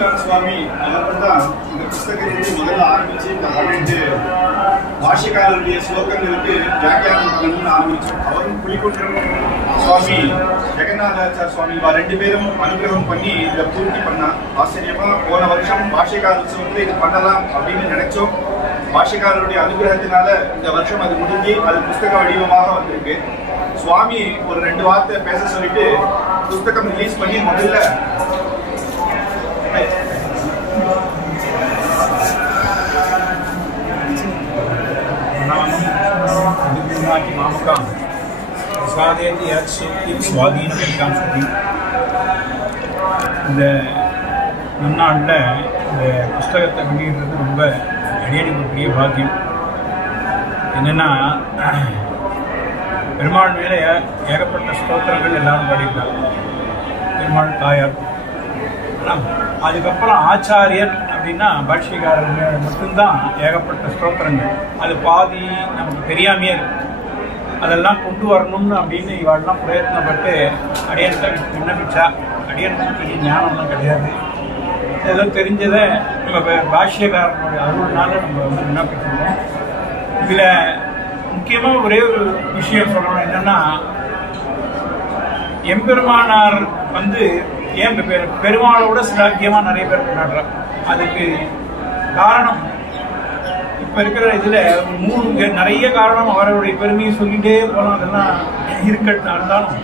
லக்ஷ்மிகாந்த் சுவாமி அவர்கள் தான் இந்த புஸ்தகத்தை முதல்ல ஆரம்பிச்சு இந்த 12 பாஷ்யக்காரருடைய ஸ்லோகங்களுக்கு வியாக்கியானம் பண்ணணும்னு ஆரம்பிச்சோம். அவரும் புலிக்குன்றம் சுவாமி ஜெகநாதாச்சார் சுவாமி 2 பேரும் அனுகிரகம் பண்ணி இதை பூர்த்தி பண்ணா. ஆச்சரியமா போன வருஷம் பாஷ்யக்கார உற்சவத்துல இது பண்ணலாம் அப்படின்னு நினைச்சோம். பாஷ்யக்காரருடைய அனுகிரகத்தினால இந்த வருஷம் அது முடிஞ்சு அது புஸ்தக வடிவமாக வந்திருக்கு. சுவாமி ஒரு 2 வார்த்தை பேச சொல்லிட்டு புஸ்தகம் ரிலீஸ் பண்ணி முதல்ல மாமுகம் பிரசாதேதி யத்சூக்தி சுவாதீன பரிகாம்சதி. இந்த நன்னாளில் இந்த புஸ்தகத்தை வெளியிடுறது ரொம்ப அடியடிக்கூடிய பாக்கியம். என்னென்னா, பெருமாள் மேலே ஏகப்பட்ட ஸ்தோத்திரங்கள் எல்லாரும் பாடியிருக்காங்க. பெருமாள் தாயார், அதுக்கப்புறம் ஆச்சாரியர் அப்படின்னா பாஷ்யக்காரர் மட்டும்தான் ஏகப்பட்ட ஸ்தோத்திரங்கள். அது பாதி நமக்கு தெரியாமையே இருக்கு. அதெல்லாம் கொண்டு வரணும்னு அப்படின்னு இவாள்லாம் பிரயத்னப்பட்டு அடியன்ட்ட விண்ணப்பிச்சா. அடியனுக்கு ஞானம்லாம் கிடையாது. ஏதோ தெரிஞ்சதை நம்ம பாஷ்யக்காரனுடைய அருள்னால நம்ம வந்து விண்ணப்பிச்சிருக்கோம். இதில் முக்கியமாக ஒரே ஒரு விஷயம் சொல்லணும். என்னன்னா, எம்பெருமானார் வந்து ஏன் பெருமாளோட சிலாக்கியமாக நிறைய பேர் கொண்டாடுறாங்க. அதுக்கு காரணம் இப்போ இருக்கிற இதில் 3 நிறைய காரணம். அவருடைய பெருமையை சொல்லிகிட்டே போகலாம். அதெல்லாம் இருக்கட்டும். இருந்தாலும்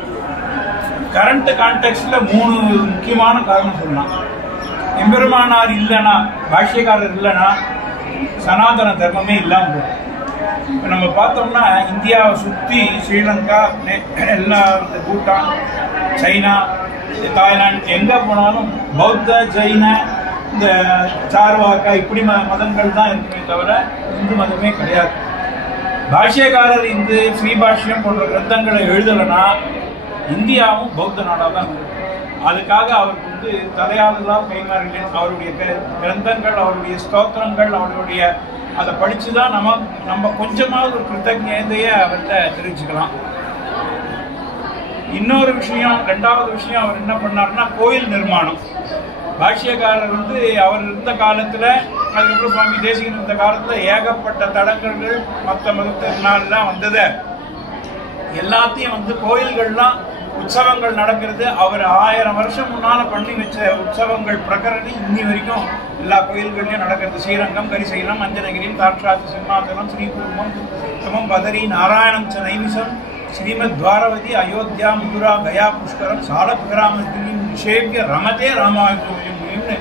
கரண்ட் கான்டெக்ட்ல 3 முக்கியமான காரணம் சொல்லலாம். எம்பெருமானார் இல்லைன்னா, பாஷ்யக்காரர் இல்லைன்னா சனாதன தர்மமே இல்லாமல் போகும். இப்போ நம்ம பார்த்தோம்னா இந்தியாவை சுற்றி ஸ்ரீலங்கா, எல்லா பூட்டான், சைனா, தாய்லாந்து எங்கே போனாலும் பௌத்த, ஜெயின, இந்த சார்வாக்கா இப்படி மதங்கள் தான் இருக்குமே தவிர இந்து மதமே கிடையாது. பாஷ்யக்காரர் இந்த ஸ்ரீபாஷ்யம் போன்ற கிரந்தங்களை எழுதலைன்னா இந்தியாவும் பௌத்த நாடாக தான் இருக்கு. அதுக்காக அவருக்கு வந்து தலையாளர்களாக கைமாறிகள். அவருடைய கிரந்தங்கள், அவருடைய ஸ்தோத்திரங்கள், அவருடைய அதை படித்து தான் நம்ம கொஞ்சமாவது ஒரு கிருத்தஜதையை அவர்கிட்ட தெரிஞ்சுக்கலாம். இன்னொரு விஷயம், 2வது விஷயம், அவர் என்ன பண்ணாருன்னா கோயில் நிர்மாணம். பாஷ்யக்காரர் வந்து அவர் இருந்த காலத்தில், அதுக்கப்புறம் சுவாமி தேசிகன் இருந்த காலத்தில் ஏகப்பட்ட தடங்கல்கள் மற்ற மதத்தினாலாம் வந்தது. எல்லாத்தையும் வந்து கோயில்கள்லாம் உற்சவங்கள் நடக்கிறது. அவர் 1000 வருஷம் முன்னால் பண்ணி வச்ச உற்சவங்கள் பிரகரணி இன்னி வரைக்கும் எல்லா கோயில்கள்லையும் நடக்கிறது. ஸ்ரீரங்கம், கரிசைலம், அஞ்சனகிரியும், தாட்சாத்து, சிம்மாசனம், ஸ்ரீகுருமம், சமம், பதரி, நாராயணம், நைமிசம், ஸ்ரீமத் துவாரவதி, அயோத்தியா, மதுரா, கயா, புஷ்கரம், சாலகிராமத்திலையும் நிஷேபிய ரமதே ராமாயணம்னு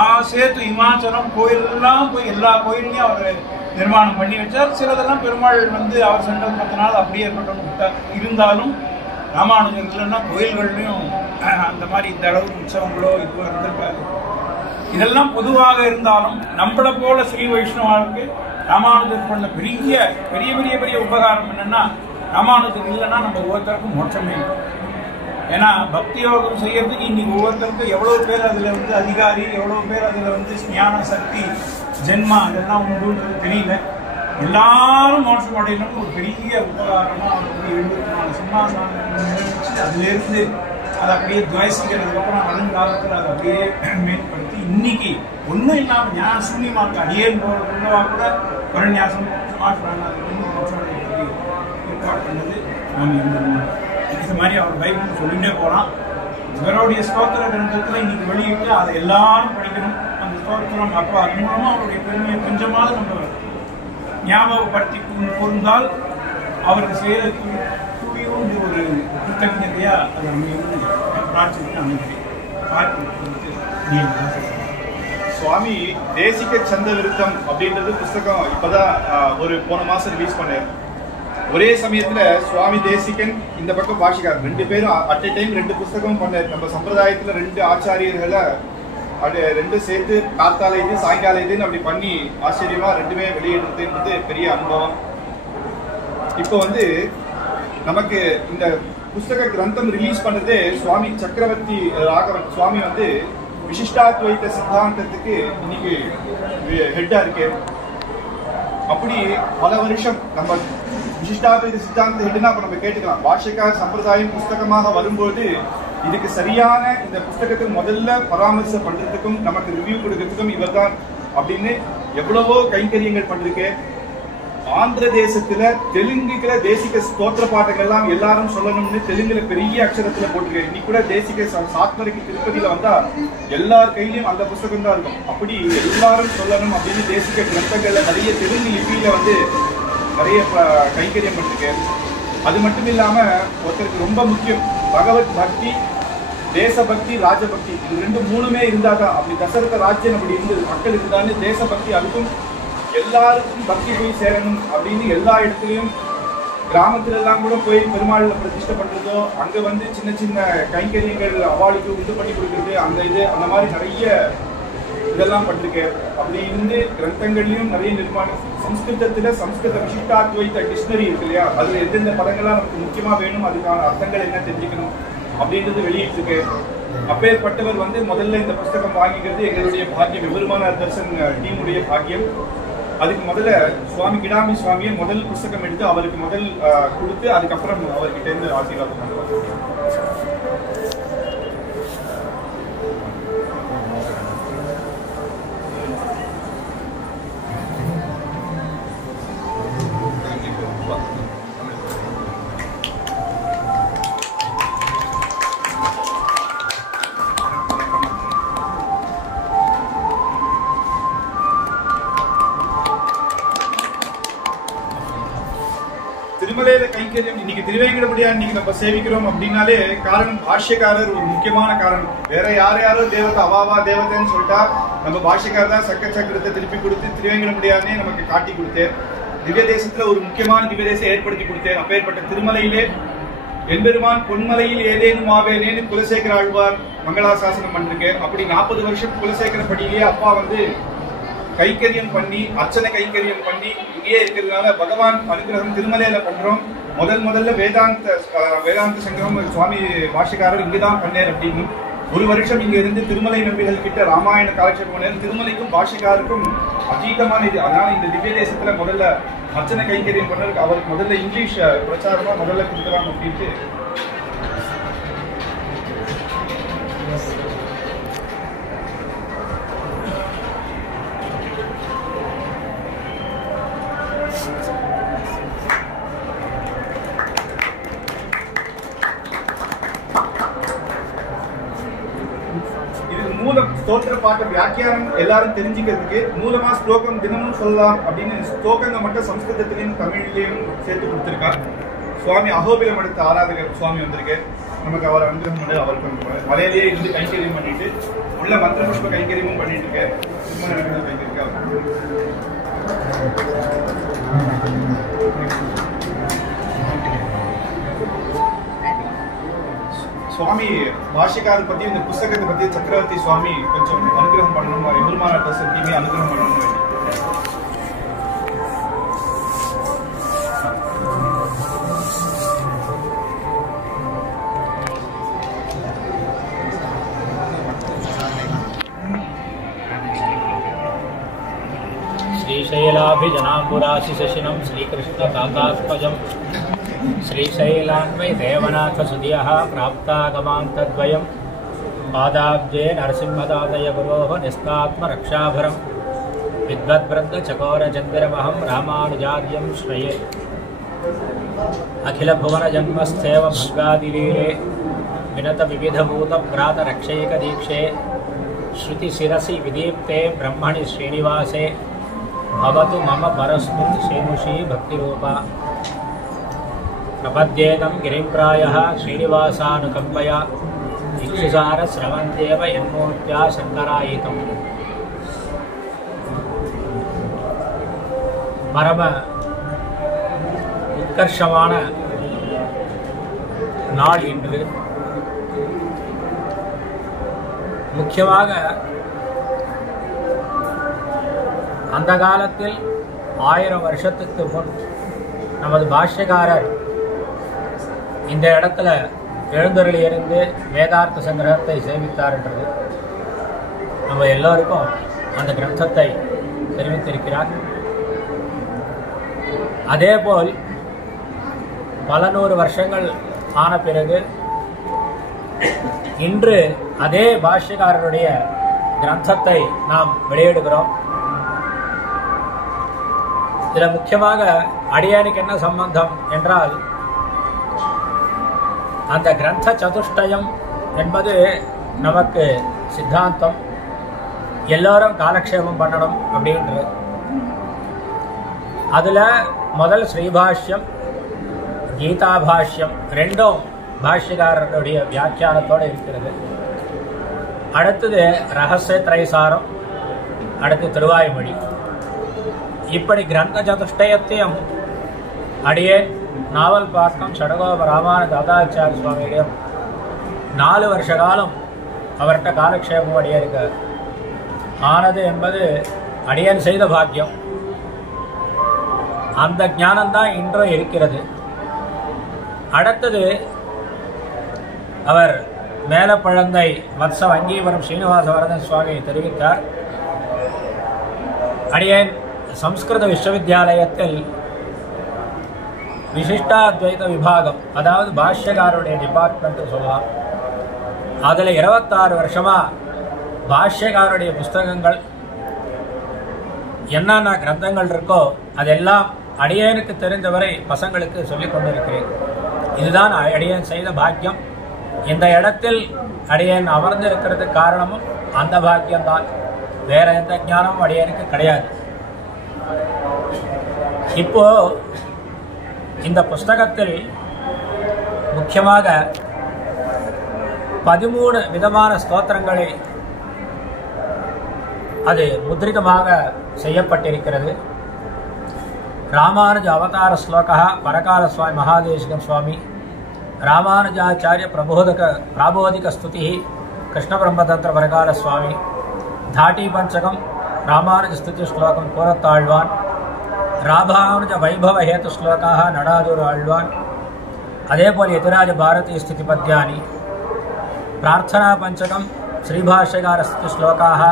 ஆசேத்து இமாச்சலம் கோயிலெல்லாம் போய் எல்லா கோயிலையும் அவர் நிர்மாணம் பண்ணி வச்சார். சிலதெல்லாம் பெருமாள் வந்து அவர் சங்கல்பத்தினால அப்படியே இருக்கட்டும். இருந்தாலும் ராமானுஜர் இல்லைன்னா கோயில்கள்லையும் அந்த மாதிரி இந்த அளவுக்கு உற்சவங்களோ இதுவோ இருந்திருக்காரு. இதெல்லாம் பொதுவாக இருந்தாலும் நம்மளை போல ஸ்ரீ வைஷ்ணவாவுக்கு ராமானுஜர் பண்ண பெரிய பெரிய பெரிய பெரிய உபகாரம் என்னன்னா, ராமானுஜர் இல்லைன்னா நம்ம ஒவ்வொருத்தருக்கும் மோட்சமே. ஏன்னா பக்தி யோகம் செய்யறதுக்கு இன்னைக்கு ஒவ்வொருத்தருக்கும் எவ்வளோ பேர் அதில் வந்து அதிகாரி, எவ்வளோ பேர் அதில் வந்து ஞான சக்தி ஜென்மா அதெல்லாம் உண்டுன்றது தெரியல. எல்லாரும் மோட்சம் அடையணும்னு ஒரு பெரிய உபகாரமாக வந்து 74 சிம்மாசனம் நிறைவேற்றி அதுலேருந்து அதை அப்படியே துவசிக்கிறதுக்கப்புறம் வருங்காலத்தில் அதை அப்படியே மேம்படுத்தி இன்னைக்கு ஒன்றும் இல்லாமல் ஞான சூன்யமாக அடியேன் உள்ளவா கூட பரநியாசம் மோட்சம் அடையிறது ஏற்பாடு பண்ணது சுவாமி எம்பெருமான். இது மாதிரி அவர் பைபிள் சொல்லிகிட்டே போகலாம். இவருடைய ஸ்தோத்திர கிரந்தத்தில் இன்னைக்கு வெளியிட்டு அதை எல்லாரும் படிக்கணும். அந்த ஸ்தோத்திரம் அப்போ அது மூலமாக அவருடைய பெருமையை கொஞ்சமாவது நம்ம ஞாபகப்படுத்தி கூர்ந்தால் அவருக்கு செய்கிற துணியும் ஒரு கிருத்தஜதையா அது அமையும் பிரார்த்தித்து அமைக்கிறேன். சுவாமி தேசிக சந்த விருத்தம் அப்படின்றது புஸ்தகம் இப்பதான் ஒரு போன மாசம் ரிலீஸ் பண்ணார். ஒரே சமயத்துல சுவாமி தேசிகன் இந்த பக்கம் பாஷ்யக்காரர் 2 பேரும் அட் எ டைம் 2 புஸ்தகம் பண்ணார். நம்ம சம்பிரதாயத்துல 2 ஆச்சாரியர்களை அது 2 சேர்த்து காத்தால இது சாயங்கால இதுன்னு அப்படி பண்ணி ஆச்சரியமா 2மே வெளியிடுறதுன்றது பெரிய அனுபவம். இப்போ வந்து நமக்கு இந்த புஸ்தக கிரந்தம் ரிலீஸ் பண்ணதே சுவாமி சக்கரவர்த்தி ராகவன் சுவாமி வந்து விசிஷ்டாத்வைத சித்தாந்தத்துக்கு இன்னைக்கு ஹெட்டா இருக்கு. அப்படி பல வருஷம் நம்ம விசிஷ்டாத்வைத சித்தாந்த ஹெட்னா அப்ப நம்ம கேட்டுக்கலாம். பாஷ்யக்கார சம்பிரதாயம் புஸ்தகமாக வரும்போது இதுக்கு சரியான இந்த புஸ்தகத்தை முதல்ல பராமரிசை பண்றதுக்கும் நமக்கு ரிவ்யூ கொடுக்கறதுக்கும் இவர் தான் அப்படின்னு எவ்வளவோ கைங்கரியங்கள் பண்ணிருக்கேன். ஆந்திர தேசத்துல தெலுங்குல தேசிக ஸ்தோத்திர பாட்டுகள்லாம் எல்லாரும் சொல்லணும்னு தெலுங்குல பெரிய அக்ஷரத்துல போட்டிருக்கேன். இன்னைக்கு கூட தேசிக சாத்மரிக்கு திருப்பதியில வந்தா எல்லார் கையிலயும் அந்த புஸ்தகம் தான் இருக்கும். அப்படி எல்லாரும் சொல்லணும் அப்படின்னு தேசிக கிரந்தங்கள்ல நிறைய தெலுங்கு லிபியில வந்து நிறைய கைங்கரியம் பண்ணிருக்கேன். அது மட்டும் இல்லாம ஒருத்தருக்கு ரொம்ப முக்கியம் பகவத் பக்தி, தேசபக்தி, ராஜபக்தி, இது ரெண்டு மூணுமே இருந்தாதான். அப்படி தசரத ராஜ்யம் அப்படி இருந்தது, மக்கள் இருந்தாலும் தேசபக்தி, அதுக்கும் எல்லாருக்கும் பக்தி போய் சேரணும் அப்படின்னு எல்லா இடத்துலையும் கிராமத்துல எல்லாம் கூட போய் பெருமாள்ல பிரதிஷ்டை பண்றதோ, அங்க வந்து சின்ன சின்ன கைங்கரியங்கள் அவாளுக்கு உண்டு பண்ணி கொடுக்குறது, அந்த இது அந்த மாதிரி நிறைய இதெல்லாம் பண்ணிருக்கேன். அப்படி இருந்து கிரந்தங்கள்லயும் நிறைய நிர்மாணம். சம்ஸ்கிருதத்துல சம்ஸ்கிருத விசிஷ்டாத்வைத டிக்ஷனரி இருக்கு இல்லையா, அதுல எந்தெந்த பதங்கள்லாம் நமக்கு முக்கியமா வேணும், அதுக்கான அர்த்தங்கள் என்ன தெரிஞ்சுக்கணும் அப்படின்றது வெளியிட்டு அப்பேற்பட்டவர் வந்து முதல்ல இந்த புஸ்தகம் வாங்கிக்கிறது எங்களுடைய பாக்கியம், விபெருமானார் தர்சன் டீமுடைய பாக்கியம். அதுக்கு முதல்ல சுவாமி கிடாமி சுவாமியை முதல் புஸ்தகம் எடுத்து அவருக்கு முதல் கொடுத்து அதுக்கப்புறம் அவர்கிட்ட இருந்து ஆசீர்வாதம் பண்ணுவாங்க. திருமலையில கைங்கரியம் இன்னைக்கு திருவேங்கடபடியா இன்னைக்கு நம்ம சேவிக்கிறோம் அப்படின்னாலே காரணம் பாஷ்யக்காரர் ஒரு முக்கியமான காரணம். வேற யாரோ தேவதை அவாவா தேவதைன்னு சொல்லிட்டா நம்ம பாஷ்யக்காரர் தான் சக்கரத்தை திருப்பி கொடுத்து திருவேங்கடபடியானே நமக்கு காட்டி கொடுத்தேன். திவ்ய தேசத்துல ஒரு முக்கியமான திவ்ய தேசம் ஏற்படுத்தி கொடுத்தேன். அப்பேற்பட்ட திருமலையிலே எம்பெருமான் பொன்மலையில் ஏதேனும் ஆவேனேன்னு குலசேகர ஆழ்வார் மங்களாசாசனம் பண்ணிருக்கேன். அப்படி 40 வருஷம் குலசேகர படியிலேயே அப்பா வந்து கைங்கரியம் பண்ணி அர்ச்சனை கைங்கரியம் பண்ணி இங்கேயே இருக்கிறதுனால பகவான் அனுகிரகம் திருமலையில பண்றோம். முதல்ல வேதாந்த சங்கரம் சுவாமி பாஷ்யக்காரர் இங்கதான் பண்ணேர் அப்படின்னு ஒரு வருஷம் இங்க இருந்து திருமலை நம்பிகள் கிட்ட ராமாயண காலட்சேபம் பண்ணேன். திருமலைக்கும் பாஷ்யக்காருக்கும் அதீதமான இது. அதனால இந்த திவ்ய தேசத்துல முதல்ல அர்ச்சனை கைங்கரியம் பண்ணதுக்கு அவருக்கு முதல்ல இங்கிலீஷ் பிரச்சாரமா முதல்ல கொடுக்கலாம் அப்படின்ட்டு ஸ்தோத்திர பாட்ட வியாக்கியானம் எல்லாரும் தெரிஞ்சுக்கிறதுக்கு மூலமா ஸ்லோகம் தினமும் சொல்லலாம் அப்படின்னு ஸ்லோகங்க மட்டும் சம்ஸ்கிருதத்திலையும் தமிழ்லையும் சேர்த்து கொடுத்துருக்கார். சுவாமி அகோபிலம் எடுத்த ஆராதகர் சுவாமி வந்திருக்கு. நமக்கு அவர் அனுகிரகம் பண்ணி அவருக்கு மலையிலேயே இருந்து கைங்கரியம் பண்ணிட்டு உள்ள மந்திர புஷ்ப கைங்கரியமும் பண்ணிட்டு இருக்கேன். சுவாமி பாஷ்யக்காரர் பத்தி இந்த புஸ்தகத்தை பத்தி சக்கரவர்த்தி சுவாமி கொஞ்சம் அனுகிரகம் பண்ணணும், எம்பெருமானார் தர்சன் டீமே அனுகிரகம் பண்ணணும். श्रीशैलाभिजनाम्बुराशिशशिनं श्रीकृष्णकाकात्मजं श्रीशैलान्वय देवनाथसुधियः प्राप्तागमान्तद्वयं पादाब्जे नरसिंहदातय गुरोः निस्तात्मरक्षाभरं विद्वद्वृन्दचकोरचन्द्रमहं रामानुजार्यं श्रये अखिलभुवनजन्मस्थेव भङ्गादिलीले विनतविविधभूतभ्रातरक्षैकदीक्षे श्रुतिशिरसि विदीप्ते ब्रह्मणि श्रीनिवासे भवतु मम परस्मिन् शेनुषी भक्तिरूपा प्रपद्येतं गिरिप्रायः श्रीनिवासानुकम्पया इक्षुसारस्रवन्त्येव यन्मूर्त्या शङ्करायितम् परम उत्कर्षமான நாள் இன்று. முக்கியமாக அந்த காலத்தில் 1000 வருஷத்துக்கு முன் நமது பாஷ்யக்காரர் இந்த இடத்துல எழுந்தருளியிருந்து வேதார்த்த சங்கிரகத்தை சேமித்தார்ன்றது நம்ம எல்லோருக்கும் அந்த கிரந்தத்தை தெரிவித்திருக்கிறார். அதேபோல் பல நூறு வருஷங்கள் ஆன பிறகு இன்று அதே பாஷ்யக்காரருடைய கிரந்தத்தை நாம் வெளியிடுகிறோம். இதில் முக்கியமாக அடியானுக்கு என்ன சம்பந்தம் என்றால், அந்த கிரந்த சதுஷ்டயம் என்பது நமக்கு சித்தாந்தம், எல்லோரும் காலக்ஷேபம் பண்ணணும் அப்படின்றது. அதுல முதல் ஸ்ரீபாஷ்யம், கீதாபாஷ்யம் ரெண்டும் பாஷ்யக்காரருடைய வியாக்கியானத்தோடு இருக்கிறது. அடுத்தது ரகசிய திரைசாரம், அடுத்து திருவாய்மொழி. இப்படி கிரந்த சதுஷ்டயத்தையும் அடியே நாவல் பார்க்கம் சடகோப ராமானுஜ தாதாச்சாரிய சுவாமியிடம் 4 வருஷ காலம் அவர்கிட்ட காலக்ஷேபம் அடியேருக்கு ஆனது என்பது அடியன் செய்த பாக்கியம். அந்த ஞானம்தான் இன்றும் இருக்கிறது. அடுத்தது அவர் மேலப்பழந்தை வத்ச வங்கீவரம் ஸ்ரீனிவாச வரதன் சுவாமி தெரிவித்தார். அடியேன் சம்ஸ்கிருத விஸ்வவித்யாலயத்தில் விசிஷ்டாத்வைத விபாகம், அதாவது பாஷ்யக்காரருடைய டிபார்ட்மெண்ட் சொல்லலாம், அதில் 26 வருஷமா பாஷ்யக்காரருடைய புஸ்தகங்கள் என்னென்ன கிரந்தங்கள் இருக்கோ அதெல்லாம் அடியேனுக்கு தெரிந்தவரை பசங்களுக்கு சொல்லிக் கொண்டிருக்கிறேன். இதுதான் அடியேன் செய்த பாக்கியம். இந்த இடத்தில் அடியேன் அமர்ந்திருக்கிறதுக்கு காரணமும் அந்த பாக்கியம்தான். வேற எந்த ஞானமும் அடியேனுக்கு கிடையாது. இப்போ இந்த புஸ்தகத்தில் முக்கியமாக 13 விதமான ஸ்தோத்திரங்களை அது முத்ரிதமாக செய்யப்பட்டிருக்கிறது. ராமானுஜ அவதார ஸ்லோகா பரகால சுவாமி மகாதேசிகம் சுவாமி, ராமானுஜாச்சாரிய பிராபோதிக ஸ்துதி கிருஷ்ண பிரம்மதந்திர பரகால சுவாமி, தாட்டி பஞ்சகம் ராமானுஜ ஸ்துதி ஸ்லோகம் கூறத்தாழ்வான், ராமானுஜ வைபவ ஹேத்து ஸ்லோகாக நடாதூர் ஆழ்வான், அதேபோல் யதிராஜ பாரதி ஸ்துதி பத்யானி, பிரார்த்தனா பஞ்சகம் ஸ்ரீபாஷ்யகார ஸ்துதி ஸ்லோகாக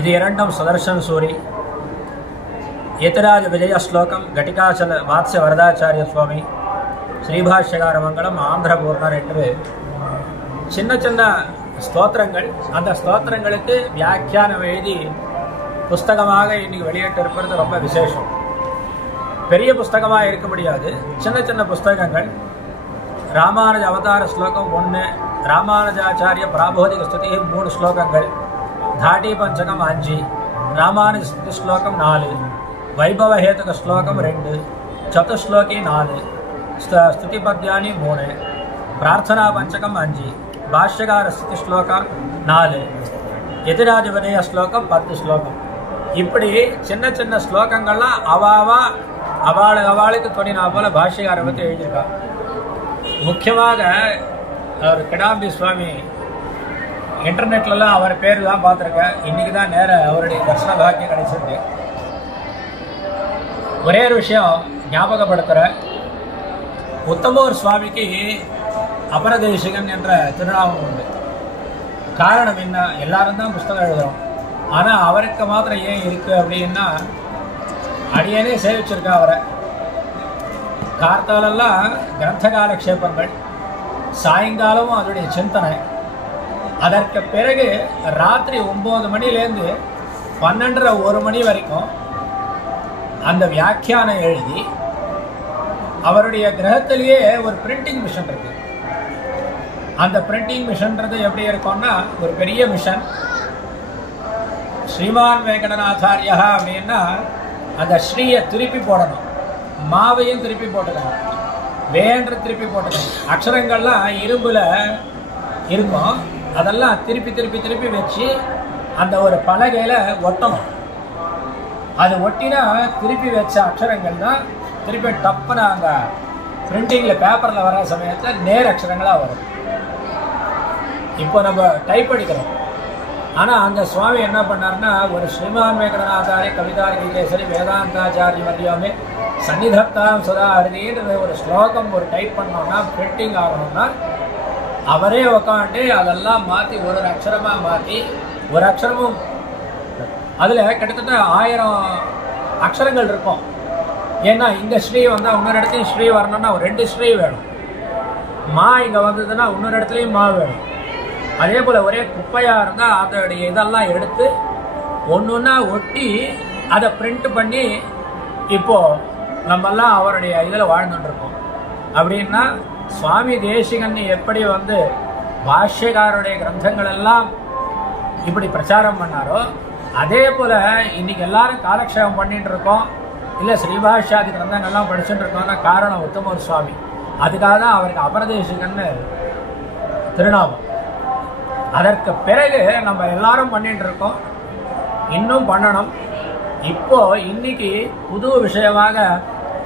இது இரண்டும் சுதர்சன சூரி, யதிராஜ விஜய ஸ்லோகம் கட்டிகாச்சல வாத்ஸ்ய வரதாச்சாரிய சுவாமி, ஸ்ரீபாஷ்யகார மங்களம் ஆந்திர பூர்ணர் என்று சின்ன சின்ன ஸ்தோத்திரங்கள். அந்த ஸ்தோத்திரங்களுக்கு வியாக்கியானம் எழுதி புஸ்தகமாக இன்னைக்கு வெளியிட்டிருப்பது ரொம்ப விசேஷம். பெரிய புஸ்தகமாக இருக்க முடியாது, சின்ன சின்ன புஸ்தகங்கள். ராமானுஜ அவதார ஸ்லோகம் 1, ராமானுஜாச்சாரிய பிராபோதிக ஸ்துதி 3 ஸ்லோகங்கள், தாட்டி பஞ்சகம் 5, ராமானுஜ ஸ்துதி ஸ்லோகம் 4, வைபவ ஹேதுக ஸ்லோகம் 2, சதுஸ்லோகி 4, ஸ்துதி பத்யானி 3, பிரார்த்தனா பஞ்சகம் 5, பாஷ்யகார ஸ்துதி ஸ்லோகம் 4, யதிராஜ வினய ஸ்லோகம் 10 ஸ்லோகம். இப்படி சின்ன சின்ன ஸ்லோகங்கள்லாம் அவளுக்கு தோணினா போல பாஷ்யகாரை பற்றி எழுதியிருக்கா. முக்கியமாக அவர் கிடாம்பி சுவாமி இன்டர்நெட்லாம் அவர் பேர் தான் பார்த்துருக்கேன். இன்னைக்கு தான் நேர அவருடைய தர்சன பாக்கியம் கிடைச்சிருக்கு. ஒரே ஒரு விஷயம் ஞாபகப்படுத்துகிறேன். உத்தமோர் சுவாமிக்கு அபரதேசிகன் என்ற திருநாமம் உண்டு. காரணம் என்ன? எல்லாரும் தான் புஸ்தகம் எழுதுகிறோம், ஆனால் அவருக்கு மாத்திரம் ஏன் இருக்குது அப்படின்னா, அடியனே சேவிச்சிருக்கா அவரை. கார்த்தாலெல்லாம் கிரந்த காலக்ஷேபங்கள், சாயங்காலமும் அதனுடைய சிந்தனை, அதற்கு பிறகு ராத்திரி 9 மணிலேருந்து 12:30 1 மணி வரைக்கும் அந்த வியாக்கியானம் எழுதி, அவருடைய கிரகத்திலேயே ஒரு பிரிண்டிங் மிஷன் இருக்கு. அந்த பிரிண்டிங் மிஷன்றது எப்படி இருக்கும்னா, ஒரு பெரிய மிஷன். ஸ்ரீமான் வெங்கடநாச்சாரியா அப்படின்னா அந்த ஸ்ரீயை திருப்பி போடணும், மாவையும் திருப்பி போட்டுக்கணும், வேன்ற திருப்பி போட்டுக்கணும். அக்ஷரங்கள்லாம் இரும்புல இருக்கும், அதெல்லாம் திருப்பி திருப்பி திருப்பி வச்சு அந்த ஒரு பலகையில் ஒட்டணும். அது ஒட்டினா திருப்பி வச்ச அக்ஷரங்கள் தான் திருப்பி டப்புன்னு அங்கே பிரிண்டிங்கில் பேப்பரில் வர சமயத்தில் நேர் அக்ஷரங்களாக வரும். இப்போ நம்ம டைப் அடிக்கிறோம், ஆனால் அந்த சுவாமி என்ன பண்ணார்னா, ஒரு ஸ்ரீமான் வெங்கடநாதாரி கவிதாரி கீதேஸ்வரி வேதாந்தாச்சாரிய மரியாமே சன்னிதத்தாம் சதா அருதின்ற ஒரு ஸ்லோகம் ஒரு டைப் பண்ணோம்னா, பிரிண்டிங் ஆகணும்னா அவரே உக்காண்டு அதெல்லாம் மாற்றி ஒரு அக்ஷரமாக மாற்றி, ஒரு அக்ஷரமும் அதில் கிட்டத்தட்ட 1000 அக்ஷரங்கள் இருக்கும். ஏன்னா இங்கே ஸ்ரீ வந்தால் இன்னொரு இடத்தையும் ஸ்ரீ வரணும்னா ஒரு 2 ஸ்ரீ வேணும். மா இங்கே வந்ததுன்னா இன்னொரு இடத்துலையும் மா வேணும். அதே போல் ஒரே குப்பையாக இருந்தால் அதோடைய இதெல்லாம் எடுத்து ஒன்று ஒன்றா ஒட்டி அதை பிரிண்ட் பண்ணி இப்போது நம்மெல்லாம் அவருடைய இதில் வாழ்ந்துட்டுருக்கோம். அப்படின்னா சுவாமி தேசிகன் எப்படி வந்து பாஷ்யக்காரருடைய கிரந்தங்கள் எல்லாம் இப்படி பிரச்சாரம் பண்ணாரோ அதே போல் இன்னைக்கு எல்லாரும் காலக்ஷேபம் பண்ணிட்டு இருக்கோம். இல்லை ஸ்ரீபாஷ்யாதி கிரந்தங்கள்லாம் படிச்சுட்டு இருக்கோம்னா காரணம் உத்தமர் சுவாமி. அதுக்காக தான் அவருக்கு அபரதேசிகன்னு திருநாமம். அதற்கு பிறகு நம்ம எல்லாரும் பண்ணிட்டு இருக்கோம், இன்னும் பண்ணணும். இப்போ இன்னைக்கு புது விஷயமாக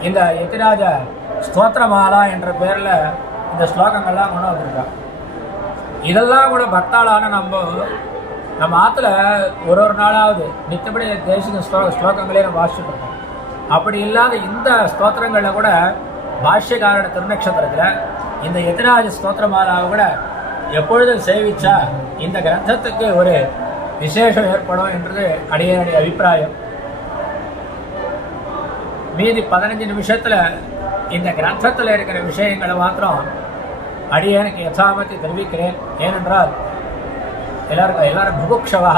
இந்த யதிராஜ ஸ்தோத்திரமாலா என்ற பேரில் இந்த ஸ்லோகங்கள்லாம் கொண்டு வந்திருக்கோம். இதெல்லாம் கூட பக்தாளான நம்ம ஆற்றுல ஒரு நாளாவது நித்தப்படி தேசிக ஸ்லோகங்களே நம்ம வாசிச்சுட்டு இருக்கோம். அப்படி இல்லாத இந்த ஸ்தோத்திரங்களில் கூட பாஷ்யக்காரோட திருநக்ஷத்திரத்தில் இந்த யதிராஜ ஸ்தோத்திரமாலாவை கூட எப்பொழுதும் சேவிச்சா இந்த கிரந்தத்துக்கு ஒரு விசேஷம் ஏற்படும் என்றது அடியனுடைய அபிப்பிராயம். மீதி 15 நிமிஷத்தில் இந்த கிரந்தத்தில் இருக்கிற விஷயங்களை மாத்திரம் அடியனுக்கு யதாமத்தி தெரிவிக்கிறேன். ஏனென்றால் எல்லாரும் புபுக்ஷவா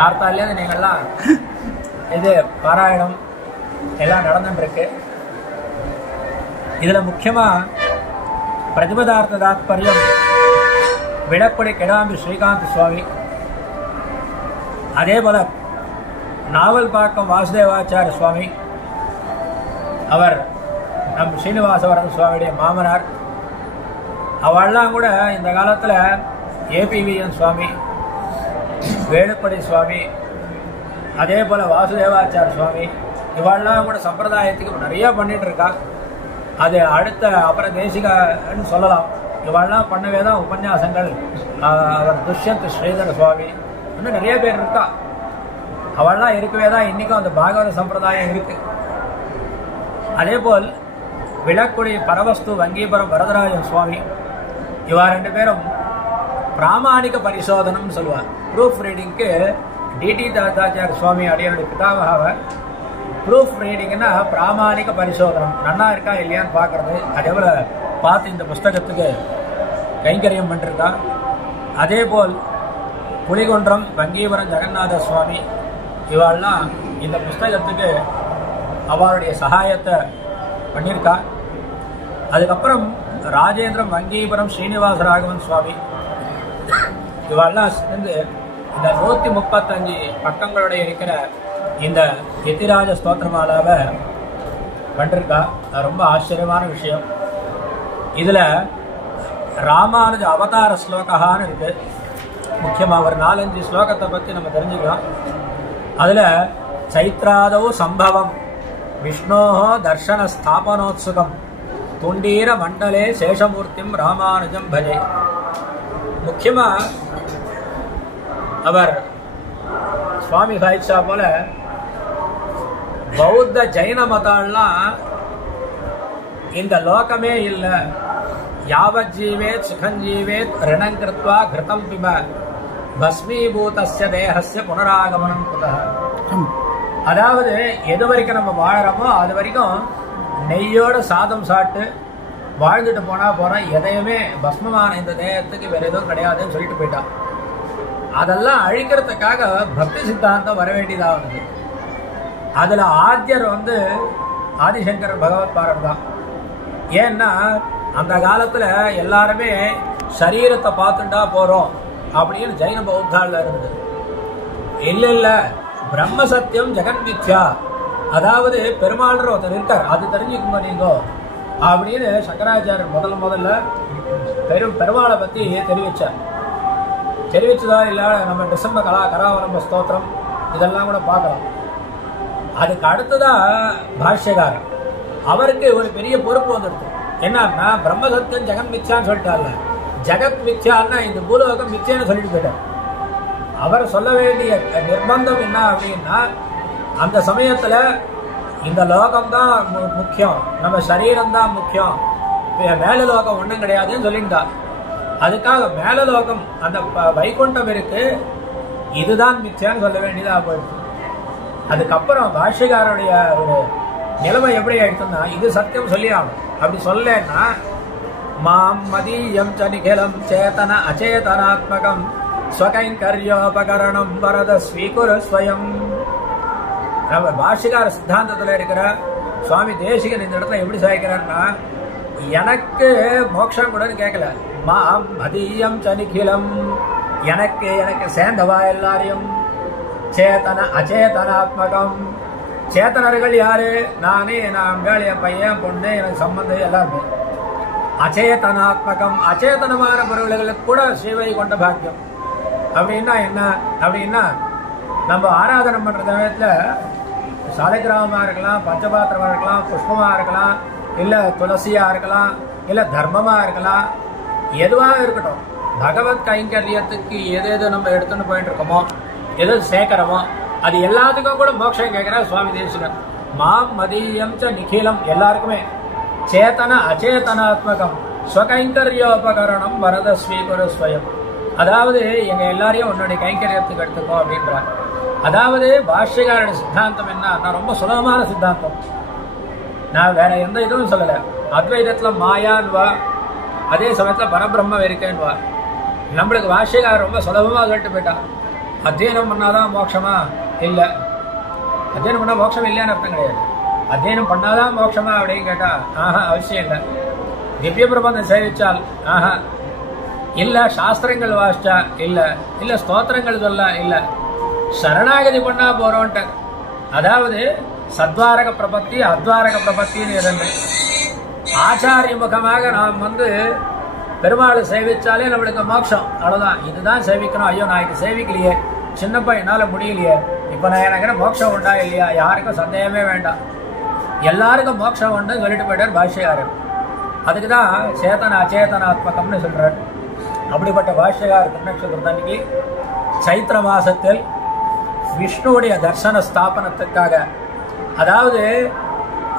கார்த்தாலேருந்து நீங்கள்லாம் இது பாராயணம் எல்லாம் நடந்துட்டுருக்கு. இதில் முக்கியமாக பிரதிபதார்த்த தாத்பரியம் விளக்குடி கிடாம்பி ஸ்ரீகாந்த் சுவாமி, அதே போல் நாவல் பாக்கம் வாசுதேவாச்சாரிய சுவாமி, அவர் நம் ஸ்ரீனிவாசவரன் சுவாமியுடைய மாமனார். அவெல்லாம் கூட இந்த காலத்தில் ஏபிவிஎன் சுவாமி, வேணுப்படி சுவாமி, அதே போல் வாசுதேவாச்சாரிய சுவாமி, இவெல்லாம் கூட சம்பிரதாயத்துக்கு நிறையா பண்ணிட்டு இருக்கா. அது அடுத்த அப்புறம் தேசிகன்னு சொல்லலாம். இவெல்லாம் பண்ணவே தான் உபன்யாசங்கள். அவர் துஷ்யந்த் ஸ்ரீதர சுவாமி இன்னும் நிறைய பேர் இருக்கா. அவெல்லாம் இருக்கவே தான் இன்றைக்கும் அந்த பாகவத சம்பிரதாயம் இருக்கு. அதே போல் விளக்குடி பரவஸ்து வங்கீபுரம் வரதராஜன் சுவாமி, இவா 2 பேரும் பிராமாணிக பரிசோதனம் சொல்லுவார். ப்ரூஃப் ரீடிங்க்கு டிடி தாத்தாச்சாரிய சுவாமி அடியனுடைய பிதாமகாவை ப்ரூஃப் ரீடிங்னா பிராமாணிக பரிசோதனம் நன்னா இருக்கா இல்லையான்னு பார்க்கறது. அதே போல் பார்த்து இந்த புஸ்தகத்துக்கு கைங்கரியம் பண்ணிருக்கா. அதே போல் புலிகுன்றம் வங்கீபுரம் ஜெகநாத சுவாமி இவாள்லாம் இந்த புஸ்தகத்துக்கு அவருடைய சகாயத்தை பண்ணியிருக்கா. அதுக்கப்புறம் ராஜேந்திரம் வங்கீபுரம் ஸ்ரீனிவாச ராகவன் சுவாமி இவாள்லாம் சேர்ந்து இந்த 135 பக்கங்களுடைய இருக்கிற இந்த யதிராஜ ஸ்தோத்திரமாலாவை பண்ணிருக்கா. அது ரொம்ப ஆச்சரியமான விஷயம். இதில் ராமானுஜ அவதார ஸ்லோகான்னு இருக்கு. முக்கியமாக ஒரு 4-5 ஸ்லோகத்தை பற்றி நம்ம தெரிஞ்சுக்கலாம். அதில் சைத்ராதோ சம்பவம் விஷ்ணோஹோ தர்ஷன ஸ்தாபனோத்சுகம் துண்டீர மண்டலே சேஷமூர்த்திம் ராமானுஜம் பஜே. முக்கியமாக அவர் சுவாமி சாயிச்சா போல பௌத்த ஜைன மதம்லாம் இந்த லோகமே இல்லை, யாவத் ஜீவேத் சுகஞ்சீவேத் ரிணங்கிருத்வா கிருதம் பிப பஸ்மீபூதஸ்ய தேஹஸ்ய புனராகமனம் குதஹ. அதாவது எது வரைக்கும் நம்ம வாழறோமோ அது வரைக்கும் நெய்யோட சாதம் சாப்பிட்டு வாழ்ந்துட்டு போகிறோம், எதையுமே பஸ்மமான இந்த தேகத்துக்கு வேற எதுவும் கிடையாதுன்னு சொல்லிட்டு போயிட்டான். அதெல்லாம் அழிக்கிறதுக்காக பக்தி சித்தாந்தம் வர வேண்டியதாகுது. அதில் ஆத்தியர் ஆதிசங்கர் பகவத் பாரர் தான். ஏன்னா அந்த காலத்தில் எல்லாருமே சரீரத்தை பார்த்துட்டா போகிறோம் அப்படின்னு ஜெயின பௌத்தாவில் இருந்தது. இல்லை பிரம்ம சத்தியம் ஜெகன் மித்யா, அதாவது பெருமாள்ன்ற ஒருத்தர் இருக்கார், அது தெரிஞ்சுக்குங்க நீங்க அப்படின்னு சங்கராச்சாரியர் முதல்ல பெருமாளை பற்றி தெரிவிச்சதா இல்லை நம்ம டிசம்பர் கராவலம்ப ஸ்தோத்திரம் இதெல்லாம் கூட பார்க்கலாம். அதுக்கு அடுத்ததான் பாஷ்யகாரர், அவருக்கு ஒரு பெரிய பொறுப்பு வந்துடுது. என்னன்னா பிரம்ம சத்தியம் ஜெகன் மித்யான்னு சொல்லிட்டார்ல, ஜெகத் மித்யான்னா இந்த பூலோகம் மித்யான்னு சொல்லிட்டு போயிட்டார். அவர் சொல்ல வேண்டிய நிர்பந்தம் என்ன அப்படின்னா அந்த சமயத்தில் இந்த லோகம்தான் முக்கியம், நம்ம சரீரம்தான் முக்கியம், மேல லோகம் ஒன்றும் கிடையாதுன்னு சொல்லிட்டார். அதுக்காக மேல லோகம் அந்த வைகுண்டம் இருக்கு, இதுதான் மித்யான்னு சொல்ல வேண்டியதாக போயிடுச்சு. அதுக்கப்புறம் பாஷ்யக்காரருடைய ஒரு நிலைமை எப்படி ஆயிடுச்சுன்னா இது சத்தியம் சொல்லி ஆகணும். அப்படி சொல்லலைன்னா மாம் மதீயம் ச நிகிலம் சேதன அச்சேதனாத்மகம் ஸ்வகைங்கர்யோபகரணம் வரத ஸ்வீகுரு ஸ்வயம். நம்ம பாஷிகார சித்தாந்தத்தில் இருக்கிற சுவாமி தேசிகன் இந்த இடத்துல எப்படி சாய்க்கிறார்னா, எனக்கு மோட்சம் கூட கேட்கல. மாம் மதீயம் ச நிகிலம், எனக்கு சேர்ந்தவா எல்லாரையும். சேதன அச்சேதனாத்மகம், சேத்தனர்கள் யாரு? நானே, நான் அங்காளி, என் பையன், பொண்ணு, எனக்கு சம்பந்தம் எல்லாருமே. அச்சேதனாத்மகம், அச்சேதனமான பொருள்களுக்கு கூட சேவை கொண்ட பாக்கியம். அப்படின்னா என்ன அப்படின்னா, நம்ம ஆராதனை பண்ற சமயத்துல சாலக்கிராமமா இருக்கலாம், பஞ்சபாத்திரமா இருக்கலாம், புஷ்பமா இருக்கலாம், இல்ல துளசியா இருக்கலாம், இல்ல தர்மமா இருக்கலாம், எதுவாக இருக்கட்டும், பகவத் கைங்கரியத்துக்கு எது நம்ம எடுத்துன்னு போயிட்டு இருக்கோமோ, எது சேர்க்கிறோமோ, அது எல்லாத்துக்கும் கூட மோட்சம் கேட்கிறார் சுவாமி தேசிகன். மாம் மதீயம் ச நிகிலம், எல்லாருக்குமே. சேத்தன அச்சேதனாத்மகம் ஸ்வகைங்கர்யோபகரணம் வரத ஸ்வீகுரு ஸ்வயம். அதாவது எங்க எல்லாரையும் உன்னுடைய கைங்கரியத்துக்கு எடுத்துக்கோ அப்படின்றார். அதாவது பாஷ்யக்காரோட சித்தாந்தம் என்ன, ரொம்ப சுலபமான சித்தாந்தம். நான் வேற எந்த இதுவும் சொல்லல. அத்வைதத்துல மாயான்வா, அதே சமயத்துல பரபிரம்மம் இருக்கேன்வா. நம்மளுக்கு பாஷ்யக்காரர் ரொம்ப சுலபமா சொல்லிட்டு போயிட்டான். அத்தியனம் பண்ணாதான் மோட்சமா? இல்ல. அத்தியனம் பண்ணா மோட்சம் இல்லையான்னு அர்த்தம் கிடையாது. அத்தியனம் பண்ணாதான் மோட்சமா அப்படின்னு கேட்டா அவசியம் இல்லை. திவ்ய பிரபந்தம் சேவிச்சால் இல்ல. சாஸ்திரங்கள் வாசிச்சா இல்ல. ஸ்தோத்திரங்கள் சொல்ல இல்ல. சரணாகதி பண்ணா போறோன்ட்டு. அதாவது சத்வாரக பிரபத்தி, அத்வாரக பிரபத்தின்னு இரண்டு. ஆச்சாரிய முகமாக நாம் பெருமாளை சேவிச்சாலே நம்மளுக்கு மோட்சம், அவ்வளவுதான். இதுதான் சேவிக்கணும். ஐயோ நான் இது சேவிக்கலையே, சின்னப்பா என்னால முடியலையே, இப்ப நான் எனக்கு மோட்சம் உண்டா இல்லையா, யாருக்கும் சந்தேகமே வேண்டாம், எல்லாருக்கும் மோட்சம் உண்டு சொல்லிட்டு போயிட்டார் பாஷ்யக்காரர். அதுக்குதான் சேதன அச்சேதனாத்மகம்னு சொல்றார். அப்படிப்பட்ட பாஷ்யக்காரர் திருநக்ஷத்திரத்தன்னைக்கு சைத்திர மாசத்தில் விஷ்ணுவுடைய தர்சன ஸ்தாபனத்துக்காக, அதாவது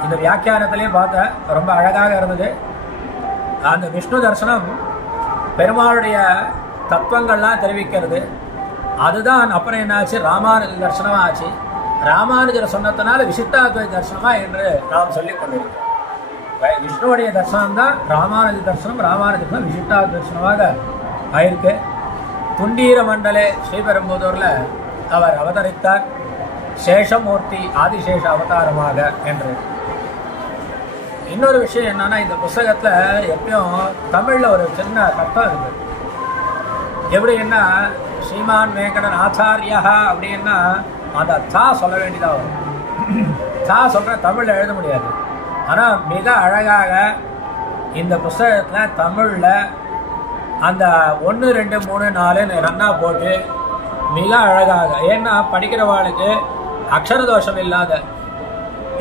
இந்த வியாக்கியானத்திலே பார்த்த ரொம்ப அழகாக இருந்தது. அந்த விஷ்ணு தரிசனம் பெருமாளுடைய தத்துவங்கள்லாம் தெரிவிக்கிறது. அதுதான் அப்புறம் என்னாச்சு, ராமானுஜ தரிசனமா ஆச்சு. ராமானுஜர் சொன்னதுனால விசிஷ்டாத்வைத தரிசனமா என்று நாம் சொல்லிக் கொண்டிருக்கிறோம். விஷ்ணுவுடைய தரிசனம் தான் ராமானுஜ தரிசனம், ராமானுஜ விசிஷ்டாத்வைத தரிசனமாக ஆயிருக்கு. துண்டீர மண்டலே ஸ்ரீபெரும்புதூர்ல அவர் அவதரித்தார், சேஷமூர்த்தி ஆதிசேஷ அவதாரமாக என்று. இன்னொரு விஷயம் என்னன்னா, இந்த புஸ்தகத்துல எப்பயும் தமிழ்ல ஒரு சின்ன கஷ்டம் இருக்கு. எப்படின்னா, ஸ்ரீமான் வேங்கடன் ஆச்சாரியா அப்படின்னா அந்த தா சொல்ல வேண்டியதா வரும். தா சொல்ற தமிழ்ல எழுத முடியாது. ஆனா மிக அழகாக இந்த புஸ்தகத்துல தமிழ்ல அந்த 1, 2, 3, 4 ரன்னா போட்டு மிக அழகாக, ஏன்னா படிக்கிறவாளுக்கு அக்ஷர தோஷம் இல்லாத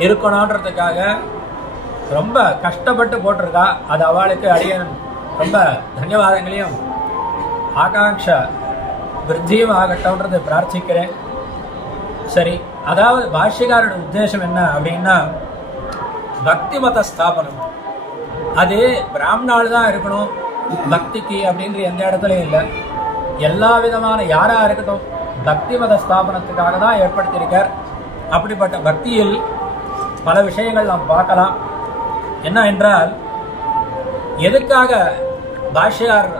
இருக்கணும்ன்றதுக்காக ரொம்ப கஷ்டப்பட்டு போட்டிருக்கா. அது அவளுக்கு அடியன் ரொம்ப தன்யவாதங்களையும் ஆகாங்ஷ விருத்தியும் ஆகட்டும்ன்றது பிரார்த்திக்கிறேன். சரி, அதாவது பாஷ்யக்காரோட உத்தேசம் என்ன அப்படின்னா, பக்தி மத ஸ்தாபனம். அது பிராமணால் தான் இருக்கணும் பக்திக்கு அப்படின்ற எந்த இடத்துலையும் இல்லை. எல்லா விதமான யாரா இருக்கட்டும் பக்தி மத ஸ்தாபனத்துக்காக தான் ஏற்படுத்தியிருக்கார். அப்படிப்பட்ட பக்தியில் பல விஷயங்கள் நாம் பார்க்கலாம். என்ன என்றால், எதுக்காக பாஷ்யக்கார்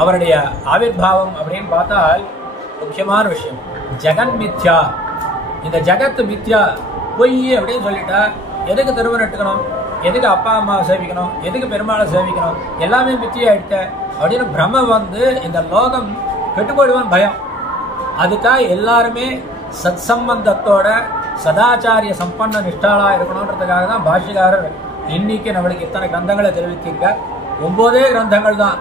அவருடைய ஆவிர்வாவம் அப்படின்னு பார்த்தால் முக்கியமான விஷயம் ஜெகன் மித்யா. இந்த ஜெகத்து மித்யா, பொய் அப்படின்னு சொல்லிட்டா எதுக்கு திருமணம் எடுக்கணும், எதுக்கு அப்பா அம்மா சேவிக்கணும், எதுக்கு பெருமாளை சேவிக்கணும், எல்லாமே மித்தியாயிட்ட அப்படின்னு பிரம்ம இந்த லோகம் கெட்டு போயிடுவான் பயம். அதுக்காக எல்லாருமே சத் சம்பந்தத்தோட சதாச்சாரிய சம்பன்ன நிஷ்டாளா இருக்கணும்ன்றதுக்காக தான் பாஷ்யக்காரர் இன்னைக்கு நம்மளுக்கு இத்தனை கிரந்தங்களை தெரிவித்திருக்க. 9 கிரந்தங்கள் தான்.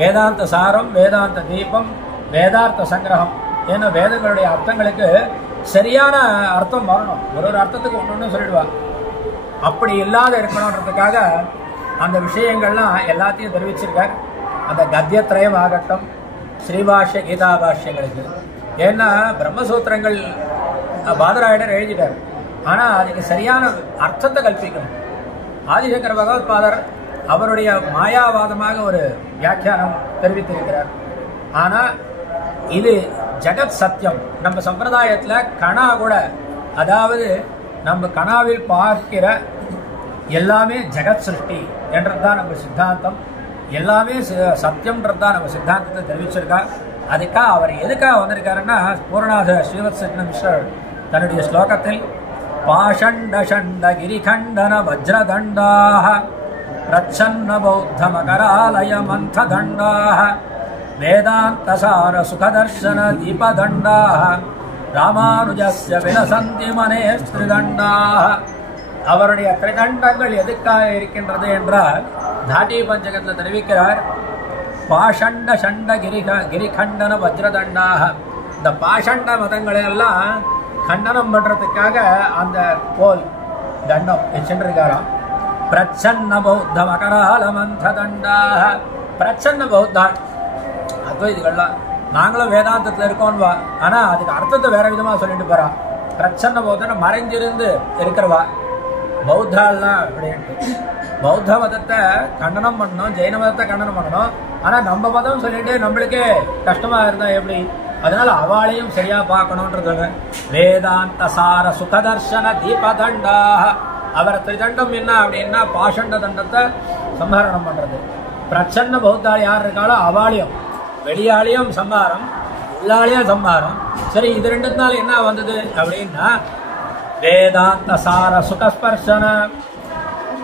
வேதாந்த சாரம், வேதாந்த தீபம், வேதார்த்த சங்கிரகம். ஏன்னா வேதங்களுடைய அர்த்தங்களுக்கு சரியான அர்த்தம் வரணும். ஒரு அர்த்தத்துக்கு ஒன்று சொல்லிடுவாங்க. அப்படி இல்லாத இருக்கணும்ன்றதுக்காக அந்த விஷயங்கள்லாம் எல்லாத்தையும் தெரிவிச்சிருக்கார். அந்த கத்தியத்திரயம் ஆகட்டும், ஸ்ரீபாஷ்ய கீதா பாஷ்யங்களுக்கு. ஏன்னா பிரம்மசூத்திரங்கள் பாதராயணர் எழுதிட்டார். ஆனால் அதுக்கு சரியான அர்த்தத்தை கல்பிக்கணும். ஆதிசங்கர பகவத்பாதர் அவருடைய மாயாவாதமாக ஒரு வியாக்கியானம் தெரிவித்திருக்கிறார். ஆனால் இது ஜெகத் சத்தியம். நம்ம சம்பிரதாயத்தில் கணா கூட, அதாவது நம்ம கணாவில் பார்க்கிற எல்லாமே ஜெகத் சிருஷ்டி என்றது தான் நம்ம சித்தாந்தம், எல்லாமே சத்தியம்ன்றது தான் நம்ம சித்தாந்தத்தை தெரிவிச்சிருக்கார். அதுக்காக அவர் எதுக்காக வந்திருக்காருன்னா, பூர்ணநாத ஸ்ரீவத்ச மிஸ்ரர் தன்னுடைய ஸ்லோகத்தில் பாஷண்ட ஷண்ட கிரிகண்டன வஜ்ரதண்டாஹ பிரச்சன்ன பௌத்த மகராலய மந்த தண்டாஹ வேதாந்தசார சுகதர்ஷன தீபதண்டாஹ ராமானுஜஸ்ய விலசந்தி மனே ஸ்திரிதண்டாஹ. அவருடைய திரிதண்டங்கள் எதுக்காக இருக்கின்றது என்றால் தாட்டி பஞ்சகத்தில் தெரிவிக்கிறார். பாஷண்ட ஷண்ட கிரிகண்டன வஜ்ரதண்டாக, இந்த பாஷண்ட மதங்களெல்லாம் கண்டனம் பண்றதுக்காக அந்த கோல் தண்டம் வச்சுருக்காராம். பிரச்சன்ன பௌத்த மகரால மந்த தண்டாக, பிரச்சன்ன பௌத்தாள் அத்வைதிகள்லாம் நாங்களும் வேதாந்தத்தில் இருக்கோம்வா, ஆனா அதுக்கு அர்த்தத்தை வேற விதமா சொல்லிட்டு போறா. பிரச்சன்ன பௌத்தன மறைஞ்சிருந்து இருக்கிறவா பௌத்தாள்லாம் அப்படின்ட்டு. பௌத்த மதத்தை கண்டனம் பண்ணணும், ஜெயின மதத்தை கண்டனம் பண்ணணும், ஆனா நம்ம மதம் சொல்லிட்டு நம்மளுக்கே கஷ்டமா இருந்தா எப்படி? அதனால அவளையும் சரியா பார்க்கணும்ன்றது. வேதாந்த சார சுகதர்ஷன தீபதண்டாக, அவர் திரிதண்டம் என்ன அப்படின்னா பாஷண்ட தண்டத்தை சம்ஹரணம் பண்றது. பிரச்சன்ன பௌத்தாள் யார் இருக்காளோ அவளையும், வெளியாளையும் சம்ஹாரம், உள்ளாளையும் சம்ஹாரம். சரி, இது ரெண்டுனால என்ன வந்தது அப்படின்னா வேதாந்த சார சுகஸ்பர்ஷன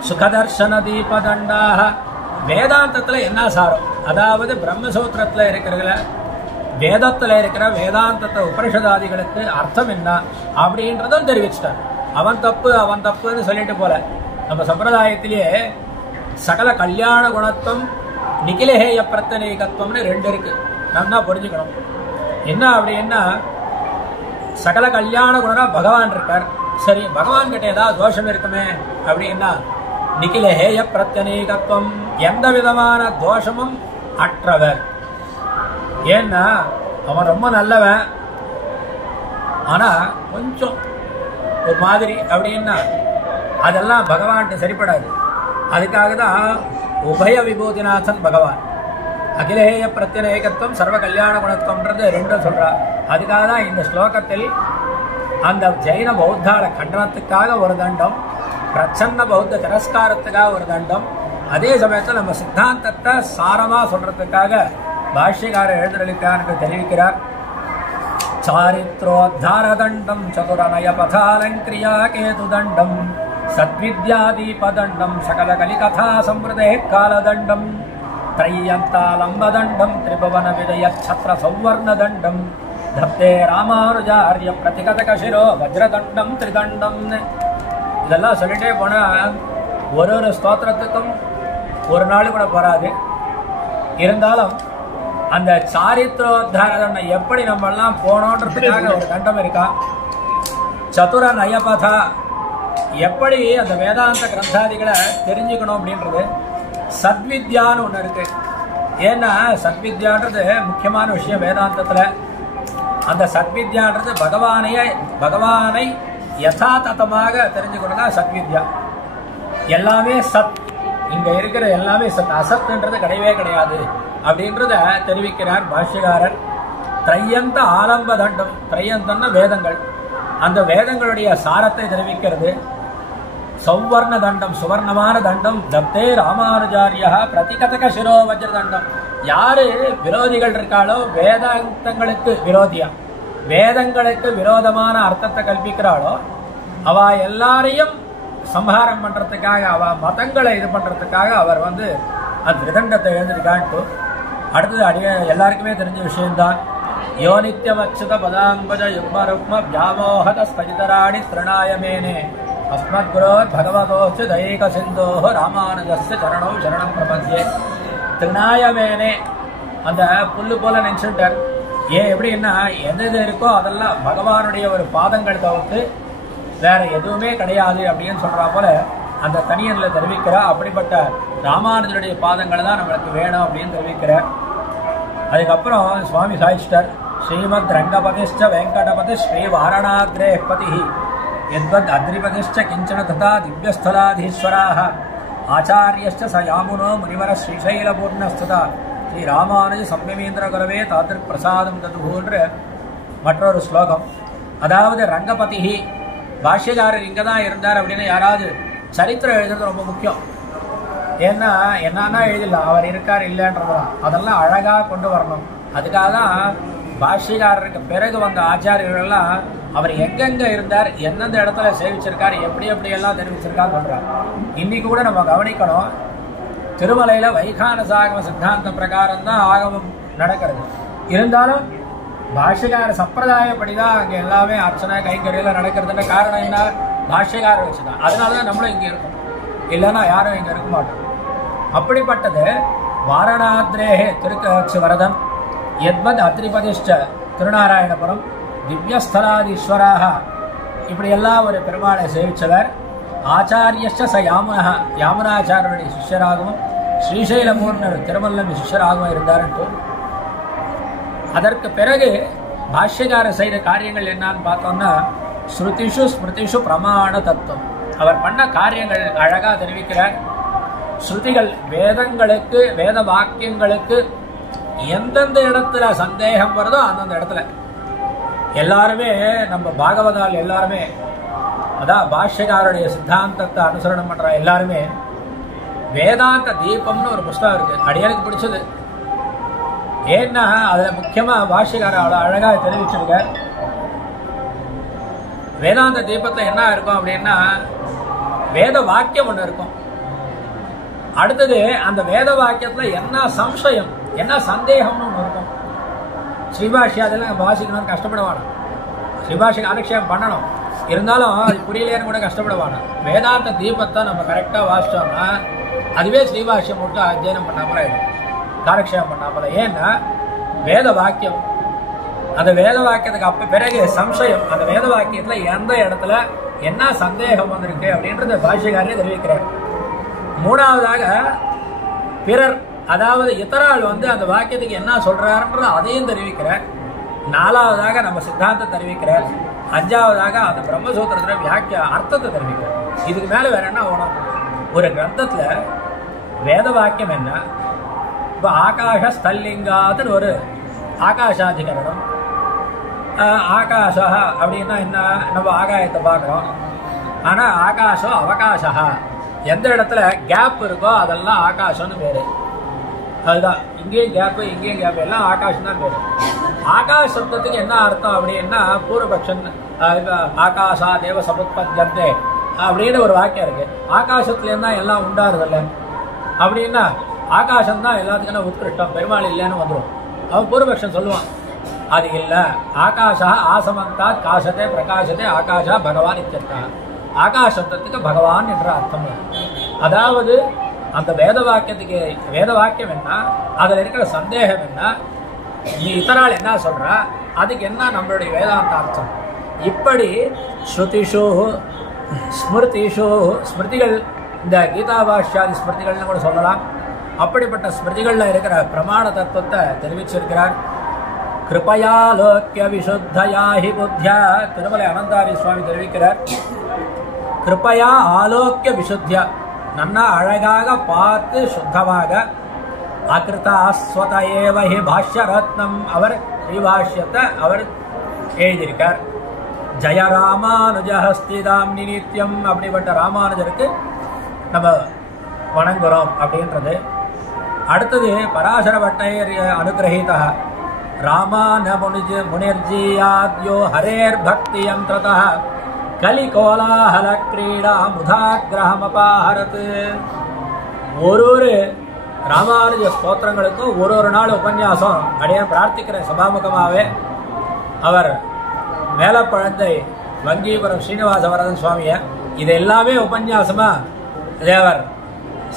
சுகதர்ஷன தீபதண்டாக. வேதாந்தத்துல என்ன சாரம், அதாவது பிரம்மசூத்திரத்துல இருக்கிறதுல வேதத்துல இருக்கிற வேதாந்தத்தை உபனிஷதாதிகளுக்கு அர்த்தம் என்ன அப்படின்றதும் தெரிவிச்சிட்டார். அவன் தப்பு அவன் தப்புன்னு சொல்லிட்டு போல, நம்ம சம்பிரதாயத்திலேயே சகல கல்யாண குணத்துவம் நிகிலஹேய பிரத்தனேகத்துவம்னு ரெண்டு இருக்கு. நம்ம தான் புரிஞ்சுக்கணும். என்ன அப்படின்னா சகல கல்யாண குணரா பகவான் இருக்கார். சரி, பகவான் கிட்ட ஏதாவது தோஷம் இருக்குமே அப்படின்னா நிகிலஹேய பிரத்தனேகத்துவம், எந்த விதமான தோஷமும் அற்றவர். ஏன்னா அவன் ரொம்ப நல்லவன், ஆனா கொஞ்சம் ஒரு மாதிரி அப்படின்னா அதெல்லாம் பகவான்கிட்ட சரிப்படாது. அதுக்காக தான் உபய விபூதிநாதன் பகவான். அகிலேய பிரத்யேகத்துவம் சர்வ கல்யாண குணத்துவம்ன்றது ரெண்டும் சொல்றா. அதுக்காக தான் இந்த ஸ்லோகத்தில் அந்த ஜெயின பௌத்தால கண்டனத்துக்காக ஒரு தண்டம், பிரச்சன்ன பௌத்த திரஸ்காரத்துக்காக ஒரு தண்டம், அதே சமயத்தில் நம்ம சித்தாந்தத்தை சாரமா சொல்றதுக்காக பாஷ்யக்காரர் எழுதுறதுக்காக தெரிவிக்கிறார். சாரித்ரோத்தார தண்டம் சதுரநய பதாலங்கிரியா கேது தண்டம் சத்வித்யாதீபதண்டம் சகல கலிகதா சம்பிரதே காலதண்டம் த்ரையந்தாலம்பதண்டம் திரிபுவன விஜய சத்ர சௌவர்ணதண்டம் தப்தே ராமானுஜாரிய பிரதிகதகசிரோ வஜ்ரதண்டம் திரிதண்டம். இதெல்லாம் சொல்லிட்டே போனா ஒரு ஒரு ஸ்தோத்திரத்துக்கும் ஒரு நாள் கூட போறாது. இருந்தாலும் அந்த சாரித்ரோத்தார தண்டம் எப்படி நம்ம எல்லாம் போனோன்றதுக்காக ஒரு தண்டம் இருக்கா. சதுர நயபதா, எப்படி அந்த வேதாந்த கிரந்தாதிகளை தெரிஞ்சுக்கணும் அப்படின்றது. சத்வித்யான்னு ஒண்ணு இருக்கு. ஏன்னா சத்வித்யான்றது முக்கியமான விஷயம் வேதாந்தத்துல. அந்த சத்வித்யான்றது பகவானை யதாதமாக தெரிஞ்சுக்கணும்னா சத்வித்யா. எல்லாமே சத், இங்க இருக்கிற எல்லாமே சத், அசத்ன்றது கிடையவே கிடையாது அப்படின்றத தெரிவிக்கிறார் பாஷ்யக்காரர். திரையந்த ஆலம்ப தண்டம், திரையந்தம்னா வேதங்கள், அந்த வேதங்களுடைய சாரத்தை தெரிவிக்கிறது. சௌவர்ண தண்டம், சுவர்ணமான தண்டம். தப்தே ராமானுஜாரியா பிரதிகதக சிரோ வஜ்ர தண்டம். யாரு விரோதிகள் இருக்காளோ, வேதாந்தங்களுக்கு விரோதியா, வேதங்களுக்கு விரோதமான அர்த்தத்தை கல்பிக்கிறாளோ, அவ எல்லாரையும் சம்ஹாரம் பண்றதுக்காக, அவ மதங்களை இது பண்றதுக்காக அவர் வந்து அந்த விதண்டத்தை எழுந்திருக்கான்ட்டு. அடுத்தது எல்லாருக்குமே தெரிஞ்ச விஷயம்தான். யோனித்யம் அச்சுத பதாம்பஜ யுக்ம ருக்ம வியாமோகத ஸ்பஜிதராணி திரணாயமேனே அஸ்மத் குரோத் பகவதோச்சு தைக சிந்தோஹ ராமானுஜஸ்ய சரணோ சரணம் பிரபத்யே. திரணாயமேனே, அந்த புல்லு போல நினைச்சுட்டார். ஏன் எப்படின்னா எது எது இருக்கோ அதெல்லாம் பகவானுடைய ஒரு பாதங்கள் தவிர்த்து வேற எதுவுமே கிடையாது அப்படின்னு சொல்றா போல அந்த தனியன்ல தெரிவிக்கிறா. அப்படிப்பட்ட ராமானுஜருடைய பாதங்களை தான் நம்மளுக்கு வேணும் அப்படின்னு தெரிவிக்கிறார். அதுக்கப்புறம் சுவாமி சாயிஷ்டர் ஸ்ரீமத் ரங்கபதிஷ்ட வெங்கடபதி ஸ்ரீ வாரணாத்ரே பதி யத்வத் அத்ரிபதிஷ்ட கிஞ்சன ததா திவ்யஸ்தலாதீஸ்வராக ஆச்சாரியஸ்ட ச யாமுனோ முனிவர ஸ்ரீசைலபூர்ணஸ்ததா ஸ்ரீ ராமானுஜ சம்யமேந்திர குரவே தாத்திருக் பிரசாதம் ததுபோன்ற மற்றொரு ஸ்லோகம். அதாவது ரங்கபதி பாஷ்யக்காரர் இங்க தான் இருந்தார் அப்படின்னு யாராவது சரித்திரம் எழுதுறது ரொம்ப முக்கியம். ஏன்னா என்னன்னா எழுதிடலாம், அவர் இருக்கார் இல்லைன்றதான், அதெல்லாம் அழகாக கொண்டு வரணும். அதுக்காக தான் பாஷ்யக்காரருக்கு பிறகு வந்த ஆச்சாரியர்கள்லாம் அவர் எங்கெங்க இருந்தார், எந்தெந்த இடத்துல சேவிச்சிருக்கார், எப்படி எப்படியெல்லாம் தெரிவிச்சிருக்கான்னு சொல்றார். இன்னைக்கு கூட நம்ம கவனிக்கணும், திருமலையில வைகானசாகம சித்தாந்த பிரகாரம் தான் ஆகமம் நடக்கிறது. இருந்தாலும் பாஷ்யக்கார சம்பிரதாயப்படிதான் அங்கே எல்லாமே அர்ச்சனை கைங்கரியெல்லாம் நடக்கிறதுன்ற காரணம் என்ன, பாஷ்யக்கார வச்சுதான். அதனாலதான் நம்மளும் இங்க இருக்கோம், இல்லைன்னா யாரும் இங்க இருக்க மாட்டோம். அப்படிப்பட்டது வாரணாத்ரேஹே திருக்கட்சி வரதம் யத்வத் அத்ரிபதிஷ்ட திருநாராயணபுரம் திவ்யஸ்தலாதீஸ்வராக இப்படி எல்லாம் ஒரு பெருமாளை சேவிச்சவர். ஆச்சாரியஸ்ட ச யாமுனஹ, யாமுனாச்சாரியருடைய சிஷ்யராகவும் ஸ்ரீசைலமூர்ணர் திருமல்லன் சிஷ்யராகவும் இருந்தார்ட்டு. அதற்கு பிறகு பாஷ்யக்காரர் செய்த காரியங்கள் என்னன்னு பார்த்தோம்னா ஸ்ருதிஷு ஸ்மிருதிஷு பிரமாண தத்துவம். அவர் பண்ண காரியங்கள் அழகா தெரிவிக்கிறார். ஸ்ருதிகள் வேதங்களுக்கு வேத வாக்கியங்களுக்கு எந்தெந்த இடத்துல சந்தேகம் வருதோ அந்தந்த இடத்துல எல்லாருமே நம்ம பாகவதால் எல்லாருமே அதான் பாஷ்யக்காரருடைய சித்தாந்தத்தை அனுசரணம் பண்ற எல்லாருமே வேதாந்த தீபம்னு ஒரு புஸ்தகம் இருக்கு, அடியாருக்கு பிடிச்சது. ஏன்னா அதுல முக்கியமா பாஷ்யக்காரர் அழகா தெரிவிச்சிருக்க. வேதாந்த தீபத்துல என்ன இருக்கும் அப்படின்னா வேத வாக்கியம் ஒண்ணு இருக்கும். அடுத்தது அந்த வேத வாக்கியத்துல என்ன சம்சயம் என்ன சந்தேகம்னு ஒண்ணு இருக்கும். ஸ்ரீபாஷி அதெல்லாம் வாசிக்கணும்னு கஷ்டப்படுவானா, ஸ்ரீபாஷிக்கு அலட்சியம் பண்ணணும், இருந்தாலும் அது புரியலையான்னு கூட கஷ்டப்படுவானா. வேதாந்த தீபத்தை நம்ம கரெக்டா வாசிச்சோம்னா அதுவே ஸ்ரீபாஷியம் மட்டும் அத்தியனம் பண்ணாமல ஆயிடும், காலக்ஷேபம் பண்ணாமல. ஏன்னா வேத வாக்கியம், அந்த வேத வாக்கியத்துக்கு அப்ப பிறகு சம்சயம், அந்த வேத வாக்கியத்துல எந்த இடத்துல என்ன சந்தேகம் வந்திருக்கு அப்படின்றத பாஷ்யக்காரரே தெரிவிக்கிறார். மூணாவதாக பிறர், அதாவது இத்தரால் அந்த வாக்கியத்துக்கு என்ன சொல்றாருன்ற அதையும் தெரிவிக்கிறார். நாலாவதாக நம்ம சித்தாந்தத்தை தெரிவிக்கிறார். அஞ்சாவதாக அந்த பிரம்மசூத்திரத்துல வியாக்கிய அர்த்தத்தை தெரிவிக்கிறார். இதுக்கு மேல வேற என்ன வேணும்? ஒரு கிரந்தத்துல வேத வாக்கியம் என்ன, இப்ப ஆகாஷ ஸ்தல்லிங்காத்துன்னு ஒரு ஆகாஷாதிகரணம். ஆகாஷா அப்படின்னா என்ன, நம்ம ஆகாயத்தை பார்க்கிறோம். ஆனா ஆகாஷம் அவகாசா, எந்த இடத்துல கேப் இருக்கோ அதெல்லாம் ஆகாஷம்னு பேரு. அதுதான் இங்கேயும் கேப்பு இங்கேயும் கேப், எல்லாம் ஆகாஷம் தான் பேரு. ஆகாஷ சப்தத்துக்கு என்ன அர்த்தம் அப்படின்னா பூர்வபக்ஷன் ஆகாஷா தேவ சமுத்பத்யந்தே அப்படின்னு ஒரு வாக்கியம் இருக்கு. ஆகாசத்துல இருந்தா எல்லாம் உண்டாருதில்ல அப்படின்னா ஆகாசம் தான் எல்லாத்துக்கும் உத்கிருஷ்டம், பெருமாள் இல்லைன்னு வந்துடும். அவன் பூர்வபக்ஷன் சொல்லுவான், அது இல்ல, ஆகாஷா ஆசமந்தா காசத்தே பிரகாசத்தே ஆகாஷா பகவான் இத்தியர்த்தா. ஆகாசத்துக்கு பகவான் என்ற அர்த்தம். அதாவது அந்த வேத வாக்கியத்துக்கு வேத வாக்கியம் என்ன, அதுல இருக்கிற சந்தேகம் என்ன, இத்தரால் என்ன சொல்றா, அதுக்கு என்ன நம்மளுடைய வேதாந்த அர்த்தம். இப்படி ஸ்ருதிஷு ஸ்மிருதிஷு, ஸ்மிருதிகள் இந்த கீதா பாஷ்யாதி ஸ்மிருதிகள்னு கூட சொல்லலாம். அப்படிப்பட்ட ஸ்மிருதிகள்ல இருக்கிற பிரமாண தத்துவத்தை தெரிவிச்சிருக்கிறார். கிருபயா லோக்கிய விசுத்தயாஹி புத்தியா, திருமலை அனந்தாரி சுவாமி தெரிவிக்கிறார். கிருபையா ஆலோக்கிய விசுத்தியா, நன்னா அழகாக பார்த்து சுத்தமாக அகிருதாஸ்வத ஏவஹி பாஷ்ய ரத்னம், அவர் ஸ்ரீபாஷ்யத்தை அவர் எழுதியிருக்கார். ஜய ராமானுஜஹஸ்திதாம் நிநித்யம், அப்படிப்பட்ட ராமானுஜருக்கு நம்ம வணங்குறோம் அப்படின்றது. அடுத்தது பராசர பட்டையர் அனுகிரகீதா ராமான முனிர்ஜீயாத்யோ ஹரேர் பக்தி யந்திரதா கலி கோலாஹல கிரீடா முதாகிரஹமபாஹரத். ஒரு ராமானுஜ ஸ்தோத்திரங்களுக்கும் ஒரு நாள் உபன்யாசம் அடைய பிரார்த்திக்கிறேன் சபாமுகமாவே. அவர் மேலப்பழந்தை வங்கீபுரம் ஸ்ரீனிவாச வரதன் சுவாமிய இது எல்லாமே உபன்யாசமா தேவர்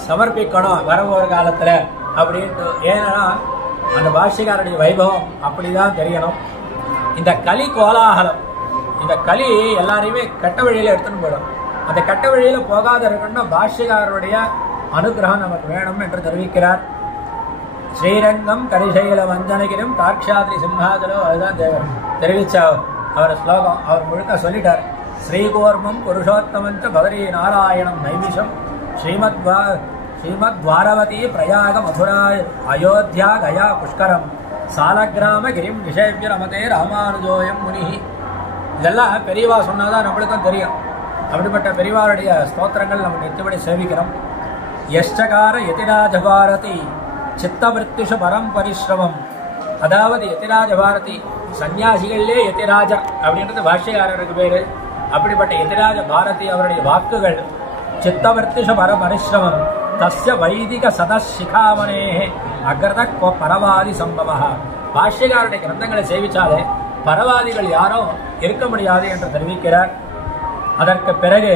சமர்ப்பிக்கணும் வரவு காலத்துல அப்படின்ட்டு. ஏன்னா அந்த பாஷ்யக்காரனுடைய வைபவம் அப்படிதான் தெரியணும். இந்த கலி கோலாகலம், இந்த களி எல்லாரையுமே கெட்ட வழியில எடுத்துன்னு போயிடும். அந்த கெட்ட வழியில போகாத இருக்கணும்னா பாஷ்யக்காரருடைய அனுகிரகம் நமக்கு வேணும் என்று தெரிவிக்கிறார். ஸ்ரீரங்கம் கரிசைல வஞ்சனகிரும் தாட்சாத்ரி சிம்ஹாதலோ, அதுதான் தேவர் தெரிவிச்சா அவர் ஸ்லோகம். அவர் முழுக்க சொல்லிட்டார். ஸ்ரீகூர்மம் புருஷோத்தமஞ்ச பதரி நாராயணம் நைமிஷம் ஸ்ரீமத் துவாரவதி பிரயாக மதுரா அயோத்தியா கயா புஷ்கரம் சாலக்கிராம கிரிம் விஷேவ்ய ரமதே ராமானுஜோயம் முனி. இதெல்லாம் பெரியவா சொன்னாதான் நம்மளுக்கும் தெரியும். அப்படிப்பட்ட பெரியவாருடைய ஸ்தோத்திரங்கள் நம்ம நித்தியபடி சேவிக்கிறோம். யஷ்டகார யதிராஜ பாரதி சித்தமிருத்யுஷ பரம் பரிஸ்ரமம். அதாவது யதிராஜ பாரதி சன்னியாசிகளிலே யதிராஜர் அப்படின்றது பாஷ்யக்காரருக்கு பேரு. அப்படிப்பட்ட யதிராஜ பாரதி அவருடைய வாக்குகள் சித்தமிருத்யுஷ பர பரிஸ்ரமம் தஸ்ய வைதிக சதசிகாமனே அக்ரத பரவாதி சம்பவ. பாஷ்யக்காரருடைய கிரந்தங்களை சேவிச்சாலே பரவாதிகள் யாரும் இருக்க முடியாது என்று தெரிவிக்கிறார். அதற்கு பிறகு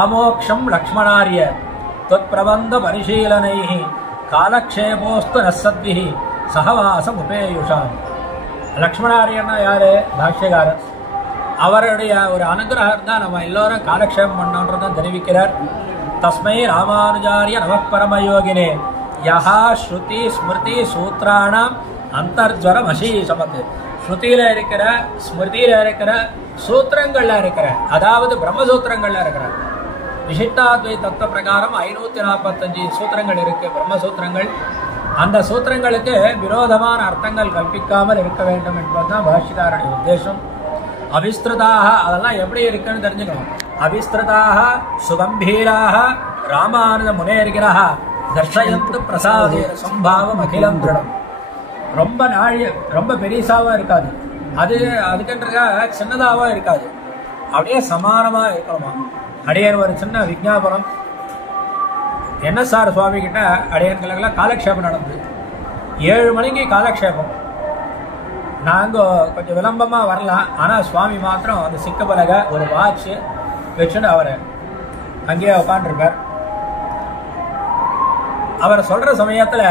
ஆமோக்ஷம் லக்ஷ்மணாரிய தொத் பிரபந்த பரிசீலனை காலக்ஷேபோஸ்து நசத்விஹி சகவாசம் உபேயுஷாம். லக்ஷ்மணாரியன்னா யாரு? பாஷ்யக்காரர். அவருடைய ஒரு அனுகிரகம் தான் நம்ம எல்லோரும் காலக்ஷேபம் பண்ணோன்றதான் தெரிவிக்கிறார். தஸ்மை ராமானுஜாரிய நமப்பரமயோகினே யஹா ஸ்ருதி ஸ்மிருதி சூத்ராணாம் அந்தர்ஜ்வரம் அசீசமத். ஸ்ருதியில இருக்கிற, ஸ்மிருதியில இருக்கிற, சூத்திரங்கள்ல இருக்கிற, அதாவது பிரம்மசூத்திரங்கள்ல இருக்கிற விசிஷ்டாத்வை தத்துவ பிரகாரம் 545 சூத்திரங்கள் இருக்கு, பிரம்மசூத்திரங்கள். அந்த சூத்திரங்களுக்கு விரோதமான அர்த்தங்கள் கற்பிக்காமல் இருக்க வேண்டும் என்பதுதான் பாஷ்யக்காரருடைய உத்தேசம். அவிஸ்திருதாக அதெல்லாம் எப்படி இருக்குன்னு தெரிஞ்சுக்கணும். அவிஸ்திருதாக சுகம்பீராக ராமானுஜ முனேர்கிரஹ தர்ஷயந்து பிரசாதே சம்பாவம் அகிலம் திருடம். ரொம்ப ரொம்ப பெரிசாவா இருக்காது, அதுக்குன்றதுக்காக சின்னதாவா இருக்காது, அப்படியே சமானமா இருக்கணுமா. அடியன் ஒரு சின்ன விஞ்ஞாபனம். என்ன சார் சுவாமி கிட்ட அடியன்களுக்கெல்லாம் காலக்ஷேபம் நடந்தது. 7 மணிக்கு காலக்ஷேபம். நாங்கள் கொஞ்சம் விளம்பமா வரலாம், ஆனால் சுவாமி மாத்திரம் அந்த சிக்க பலகை ஒரு வாட்ச் வச்சுட்டு அவர் அங்கேயே உட்காந்துருப்பார். அவர் சொல்ற சமயத்துல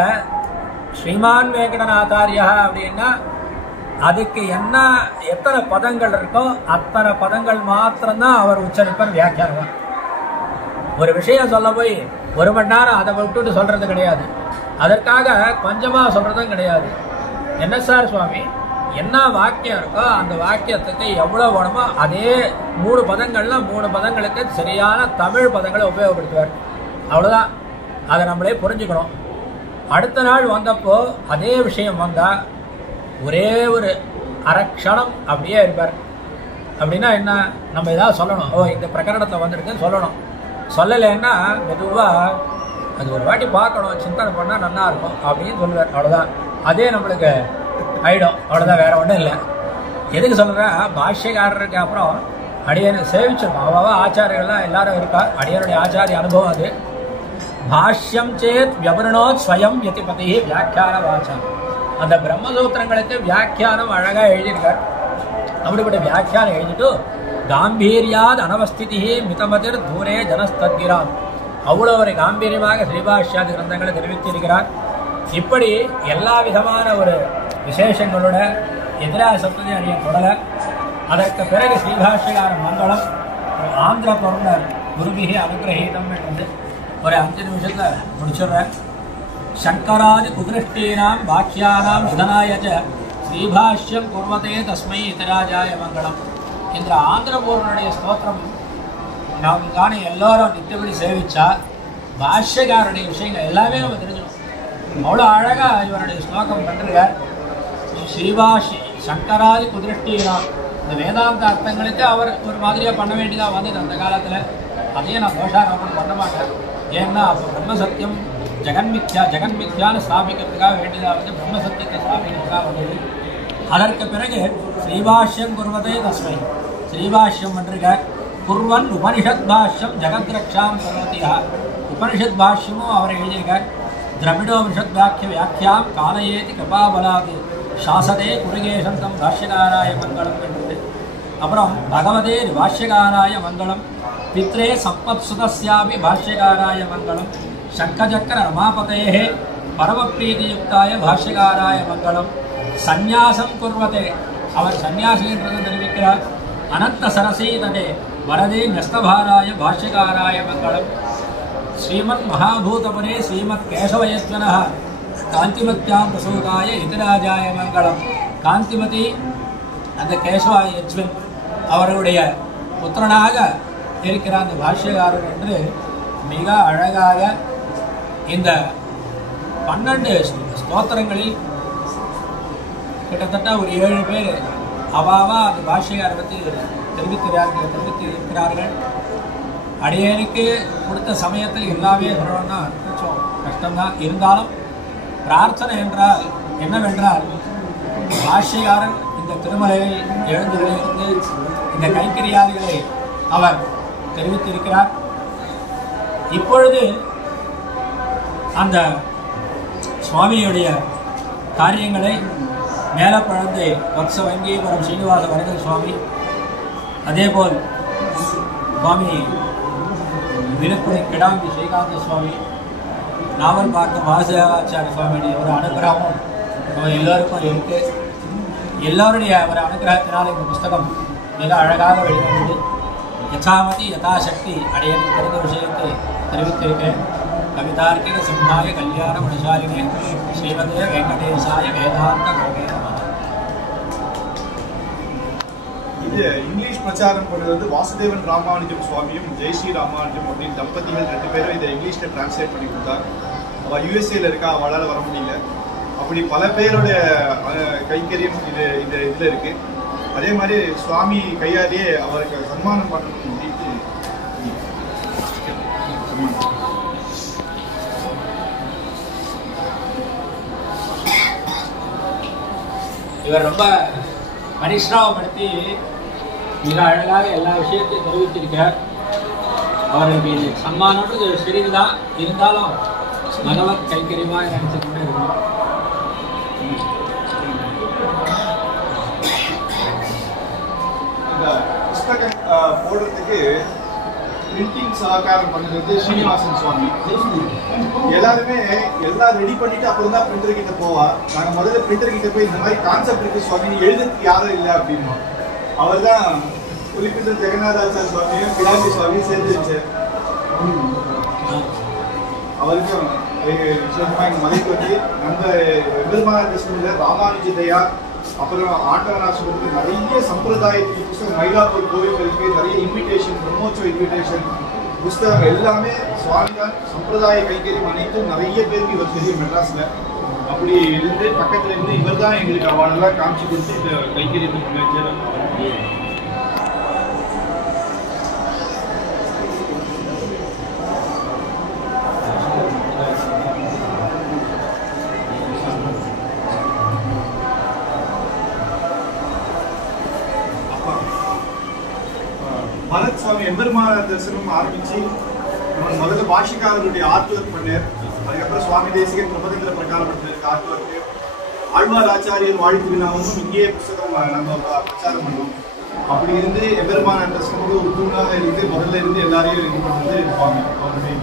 ஸ்ரீமான் வேங்கடநாதாரியா அப்படின்னா அதுக்கு என்ன எத்தனை பதங்கள் இருக்கோ அத்தனை பதங்கள் மாத்திரம்தான் அவர் உச்சரிப்பார், வியாக்கியானம். ஒரு விஷயம் சொல்ல போய் 1 மணி நேரம் அதை விட்டுட்டு சொல்றது கிடையாது, அதற்காக கொஞ்சமா சொல்றதும் கிடையாது. என்ன சார் சுவாமி, என்ன வாக்கியம் இருக்கோ அந்த வாக்கியத்துக்கு எவ்வளவு வேணுமோ அதே 3 பதங்கள்ல 3 பதங்களுக்கு சரியான தமிழ் பதங்களை உபயோகப்படுத்துவார். அவ்வளவுதான், அதை நம்மளே புரிஞ்சுக்கணும். அடுத்த நாள் வந்தப்போ அதே விஷயம் வந்தா ஒரே ஒரு அரைக்ஷணம் அப்படியே இருப்பார். அப்படின்னா என்ன, நம்ம ஏதாவது சொல்லணும், ஓ இந்த பிரகரணத்தை வந்துருக்குன்னு சொல்லணும். சொல்லலைன்னா மெதுவா அது ஒரு வாட்டி பார்க்கணும், சிந்தனை பண்ணா நல்லா இருக்கும் அப்படின்னு சொல்லுவார். அவ்வளவுதான், அதே நம்மளுக்கு ஆயிடும். அவ்வளவுதான், வேற ஒன்றும் இல்லை. எதுக்கு சொல்றேன், பாஷ்யக்காரருக்கு அப்புறம் அடியனை சேவிச்சிருக்கோம். அவ்வளவா ஆச்சாரியர்கள்லாம் எல்லாரும் இருக்கா, அடியனுடைய ஆச்சாரிய அனுபவம் அது. பாஷ்யம் சேத் வியபரணோத் ஸ்வயம் யதிபதி வியாக்கியான வாச்சம். அந்த பிரம்மசூத்திரங்களுக்கு வியாக்கியானம் அழகா எழுதியிருக்கார். அப்படிப்பட்ட வியாக்கியானம் எழுதிட்டு காம்பீரியாத் அனவஸ்திதி மிதமதிர் தூரே ஜனஸ்தத்கிராம், அவ்வளோ ஒரு காம்பீரியமாக ஸ்ரீபாஷ்யாதி கிரந்தங்களை தெரிவித்திருக்கிறார். இப்படி எல்லா விதமான ஒரு விசேஷங்களோட எதிராக சப்ததி அணிய தொடல. அதற்கு பிறகு ஸ்ரீபாஷ்யகார மங்களம் ஆந்திர பொருளர் குருபிகி அனுகிரகீதம் என்று ஒரு 5 நிமிஷத்துல முடிச்சுடுறேன். சங்கராதி குதிருஷ்டீனாம் பாஷ்யானாம் சுதனாயச்ச ஸ்ரீபாஷ்யம் குர்வதே தஸ்மை இதராஜாய மங்களம். இந்த ஆந்திரபூர்வனுடைய ஸ்தோத்திரம் நாம் காண எல்லாரும் நித்தியபடி சேவிச்சா பாஷ்யக்காரருடைய விஷயங்கள் எல்லாமே நம்ம தெரிஞ்சிடும். அவ்வளோ அழகா இவருடைய ஸ்லோகம் பண்ணிருக்கார். ஸ்ரீபாஷ்ய சங்கராதி குதிருஷ்டீனாம், இந்த வேதாந்த அர்த்தங்களுக்கு அவர் ஒரு மாதிரியா பண்ண வேண்டியதாக வந்தது அந்த காலத்துல. அதையே நான் தோஷாரோபணம் பண்ண மாட்டேன். ஏன்னா அப்போ பிரம்மசத்தியம் ஜெகன்மித்யான்னு ஸ்தாபிக்கிறதுக்காக வேண்டியதாக வந்து பிரம்மசத்தியத்தை ஸ்தாபிக்கிறதுக்காக வந்தது. அதற்கு பிறகு ஸ்ரீபாஷ்யம் குர்வதே தஸ்மை, ஸ்ரீபாஷ்யம் பண்ணிருக்கார். குர்வன் உபனிஷத் பாஷ்யம் ஜெகத்ரக்ஷாம் கரோதியா, உபனிஷத் பாஷ்யமும் அவர் எழுதியிருக்கார். திரவிடோபனிஷத் வாக்கிய வியாக்கியாம் காலயேதி கிருபாபலாது சாசதே குருகேசந்தம் பாஷ்யகாராய மங்களம் என்றது. அப்புறம் பகவதே பாஷ்யகாராய மங்களம், பித்ரே சம்பத்சுதஸ்யாபி பாஷ்யகாராய மங்களம், சங்கச்சக்கர ரமாபதேஹே பரமப்ரீதியுக்தாய பாஷ்யகாராய மங்களம், சந்நியாசம் குர்வதே, அவர் சந்நியாசின்றதை தெரிவிக்கிறார். அனந்த சரசீதனே வரதே நஸ்தபாராய பாஷ்யகாராய மங்களம், ஸ்ரீமன் மகாபூதபுரே ஸ்ரீமத் கேசவயத்வனः காந்திமத்யாம் பிரசூதாய இதராஜாய மங்களம். காந்திமதி அந்த கேசவாய யஜ்வன் அவருடைய புத்திரனாக இருக்கிற அந்த பாஷ்யகாரர் என்று மிக அழகாக இந்த 12 ஸ்தோத்திரங்களில் கிட்டத்தட்ட ஒரு 7 பேர் அவாவா அந்த பாஷ்யகாரை பற்றி தெரிவித்திருக்கிறார்கள். அடியேனுக்கு கொடுத்த சமயத்தில் எல்லாமே சொல்லணும்னா கொஞ்சம் கஷ்டம்தான். இருந்தாலும் பிரார்த்தனை என்றால் என்னவென்றால், பாஷ்யக்காரன் இந்த திருமலையில் எழுந்துள்ளிருந்து இந்த கைங்கரியாதிகளை அவர் தெரிவித்திருக்கிறார். இப்பொழுது அந்த சுவாமியுடைய காரியங்களை மேலப்பழந்தை வக்ச வங்கீபுரம் ஸ்ரீனிவாச வரதன் சுவாமி, அதேபோல் சுவாமி விழுப்புரை கிடாம்பி ஸ்ரீகாந்த சுவாமி, நாவல் பார்த்த வாசகாச்சாரிய சுவாமியுடைய ஒரு அனுகிரகமும் நம்ம எல்லோருக்கும் இருக்கு. எல்லோருடைய ஒரு அனுகிரகத்தினால் இந்த புஸ்தகம் மிக அழகாக வெளிவந்தது. யதாமதி யதாசக்தி அடையனுக்கு தெரிந்த விஷயத்தை தெரிவித்திருக்கிறேன். கவிதார்க்கிக சிம்ஹாய கல்யாண குணசாலினே ஸ்ரீமதே வெங்கடேசாய வேதாந்த கோவே நமः. இது இங்கிலீஷ் பிரச்சாரம் பண்ணது வந்து வாசுதேவன் ராமானுஜம் சுவாமியும் ஜெய்ஸ்ரீ ராமானுஜம் அப்படின்னு தம்பதிகள் 2 பேரும் இதை இங்கிலீஷில் டிரான்ஸ்லேட் பண்ணி கொடுத்தார். அவள் யூஎஸ்ஏல இருக்கா, அவளால் வர முடியல. அப்படி பல பேரோட கைங்கரியம் இதில் இருக்கு. அதே மாதிரி சுவாமி கையாலேயே அவருக்கு சன்மானம் பண்ணணும் அப்படின்ட்டு இவர் ரொம்ப பரிசிரமப்படுத்தி மிக அழகாக எல்லா விஷயத்தையும் தெரிவித்திருக்கிறார். அவருக்கு இது சன்மானம்ன்றது சிறிதுதான், இருந்தாலும் பகவத் கைங்கரியமாக நினைச்சு கொண்டே இருக்கணும். இந்த புஸ்தகம் போடுறதுக்கு பிரிண்டிங் சககாரம் பண்ணது ஸ்ரீனிவாசன் சுவாமி. எல்லாருமே எல்லாம் ரெடி பண்ணிட்டு அப்புறம் தான் பிரிண்டர் கிட்ட போவா. நாங்க முதல்ல பிரிண்டர் கிட்ட போய் இந்த மாதிரி கான்செப்ட் இருக்கு சுவாமி, எழுதுறதுக்கு யாரும் இல்லை அப்படின்னா அவர் தான் குறிப்பிட்ட ஜெகநாதாச்சார சுவாமியும் கிடாம்பி சுவாமியும் சேர்ந்து வச்சார். அவருக்கும் விசேஷமா எங்க மலைக்கு வந்து நம்ம பெருமாள் கிருஷ்ணன்ல ராமானுஜ தயா, அப்புறம் ஆண்டவனாசுக்கு நிறைய சம்பிரதாயத்துக்கு புஸ்தகம், மயிலாப்பூர் கோவில்களுக்கு நிறைய இன்விடேஷன், பிரம்மோற்சவ இன்விடேஷன் புஸ்தகம் எல்லாமே சுவாமி தான். சம்பிரதாய கைங்கரியம் அனைத்தும் நிறைய பேருக்கு இவர் தெரியும் மெட்ராஸ்ல. அப்படி இருந்து பக்கத்துல இருந்து இவர் தான் எங்களுக்கு அவனெல்லாம் காமிச்சு கொடுத்து இந்த கைங்கரியத்தை பண்ண வச்சார். பரத் சுவாமி எம்பெருமான தரிசனம் ஆரம்பிச்சு முதல்ல பாஷிக்காரருடைய ஆர்ட் ஒர்க் பண்ணார். அதுக்கப்புறம் சுவாமி தேசிகன் பிரபதந்திர பிரகாரப்பட்டதுக்கு ஆர்ட் ஒர்க், ஆழ்வார் ஆச்சாரியர் வாழ்த்து வினாவும் இங்கேயே புத்தகம் நம்ம பிரச்சாரம் பண்ணோம். அப்படி இருந்து எம்பெருமான தரிசனத்துக்கு ஒரு தூணாக இருந்து முதல்ல இருந்து எல்லாரையும் ரெடி பண்ணது சுவாமி. அவருடைய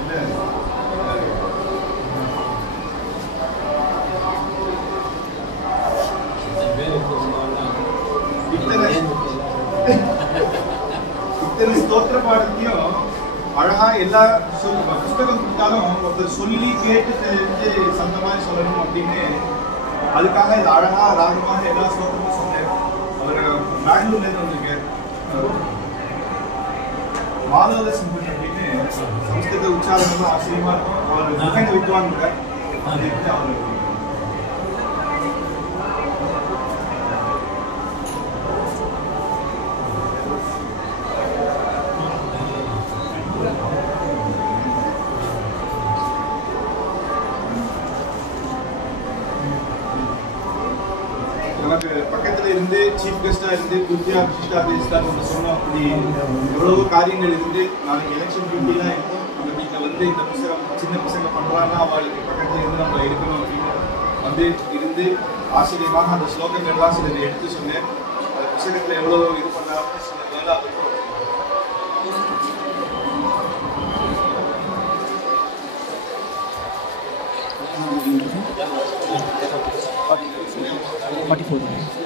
இத்தனை ஸ்தோத்திர பாடத்தையும் அழகா எல்லா புஸ்தகம் கொடுத்தாலும் ஒருத்தர் சொல்லி கேட்டு தெரிஞ்சு சொந்த மாதிரி சொல்லணும் அப்படின்னு அதுக்காக இது அழகா ராகமாக எல்லா ஸ்தோத்திரமும் சொன்னார். அவர் பெங்களூர்ல இருந்து வந்திருக்கார். மாதவ சிம்பன் அப்படின்னு சம்ஸ்கிருத உச்சாரணம் ஆச்சரியமா இருக்கும். அவர் மிருதங்க வித்வான் கூட. அது அவர் நமக்கு பக்கத்துல இருந்து சீஃப் கெஸ்டா இருந்து குர்த்தியா விசிஷ்டா பேசிட்டார் நம்ம சொன்னோம். அப்படி எவ்வளவோ காரியங்கள் இருந்து நாளைக்கு எலெக்ஷன் டியூட்டிலாம் இருக்கும். நம்ம வீட்டில் வந்து இந்த புத்தகம் சின்ன பசங்க பண்றாங்கன்னா அவளுக்கு பக்கத்துல இருந்து நம்ம எடுக்கணும் அப்படின்னு வந்து இருந்து ஆச்சரியமாக அந்த ஸ்லோகங்கள்லாம் சிலதை எடுத்து சொன்னேன். அந்த புத்தகத்துல எவ்வளோ இது பண்ணாலும் சில வேலை Forty-four.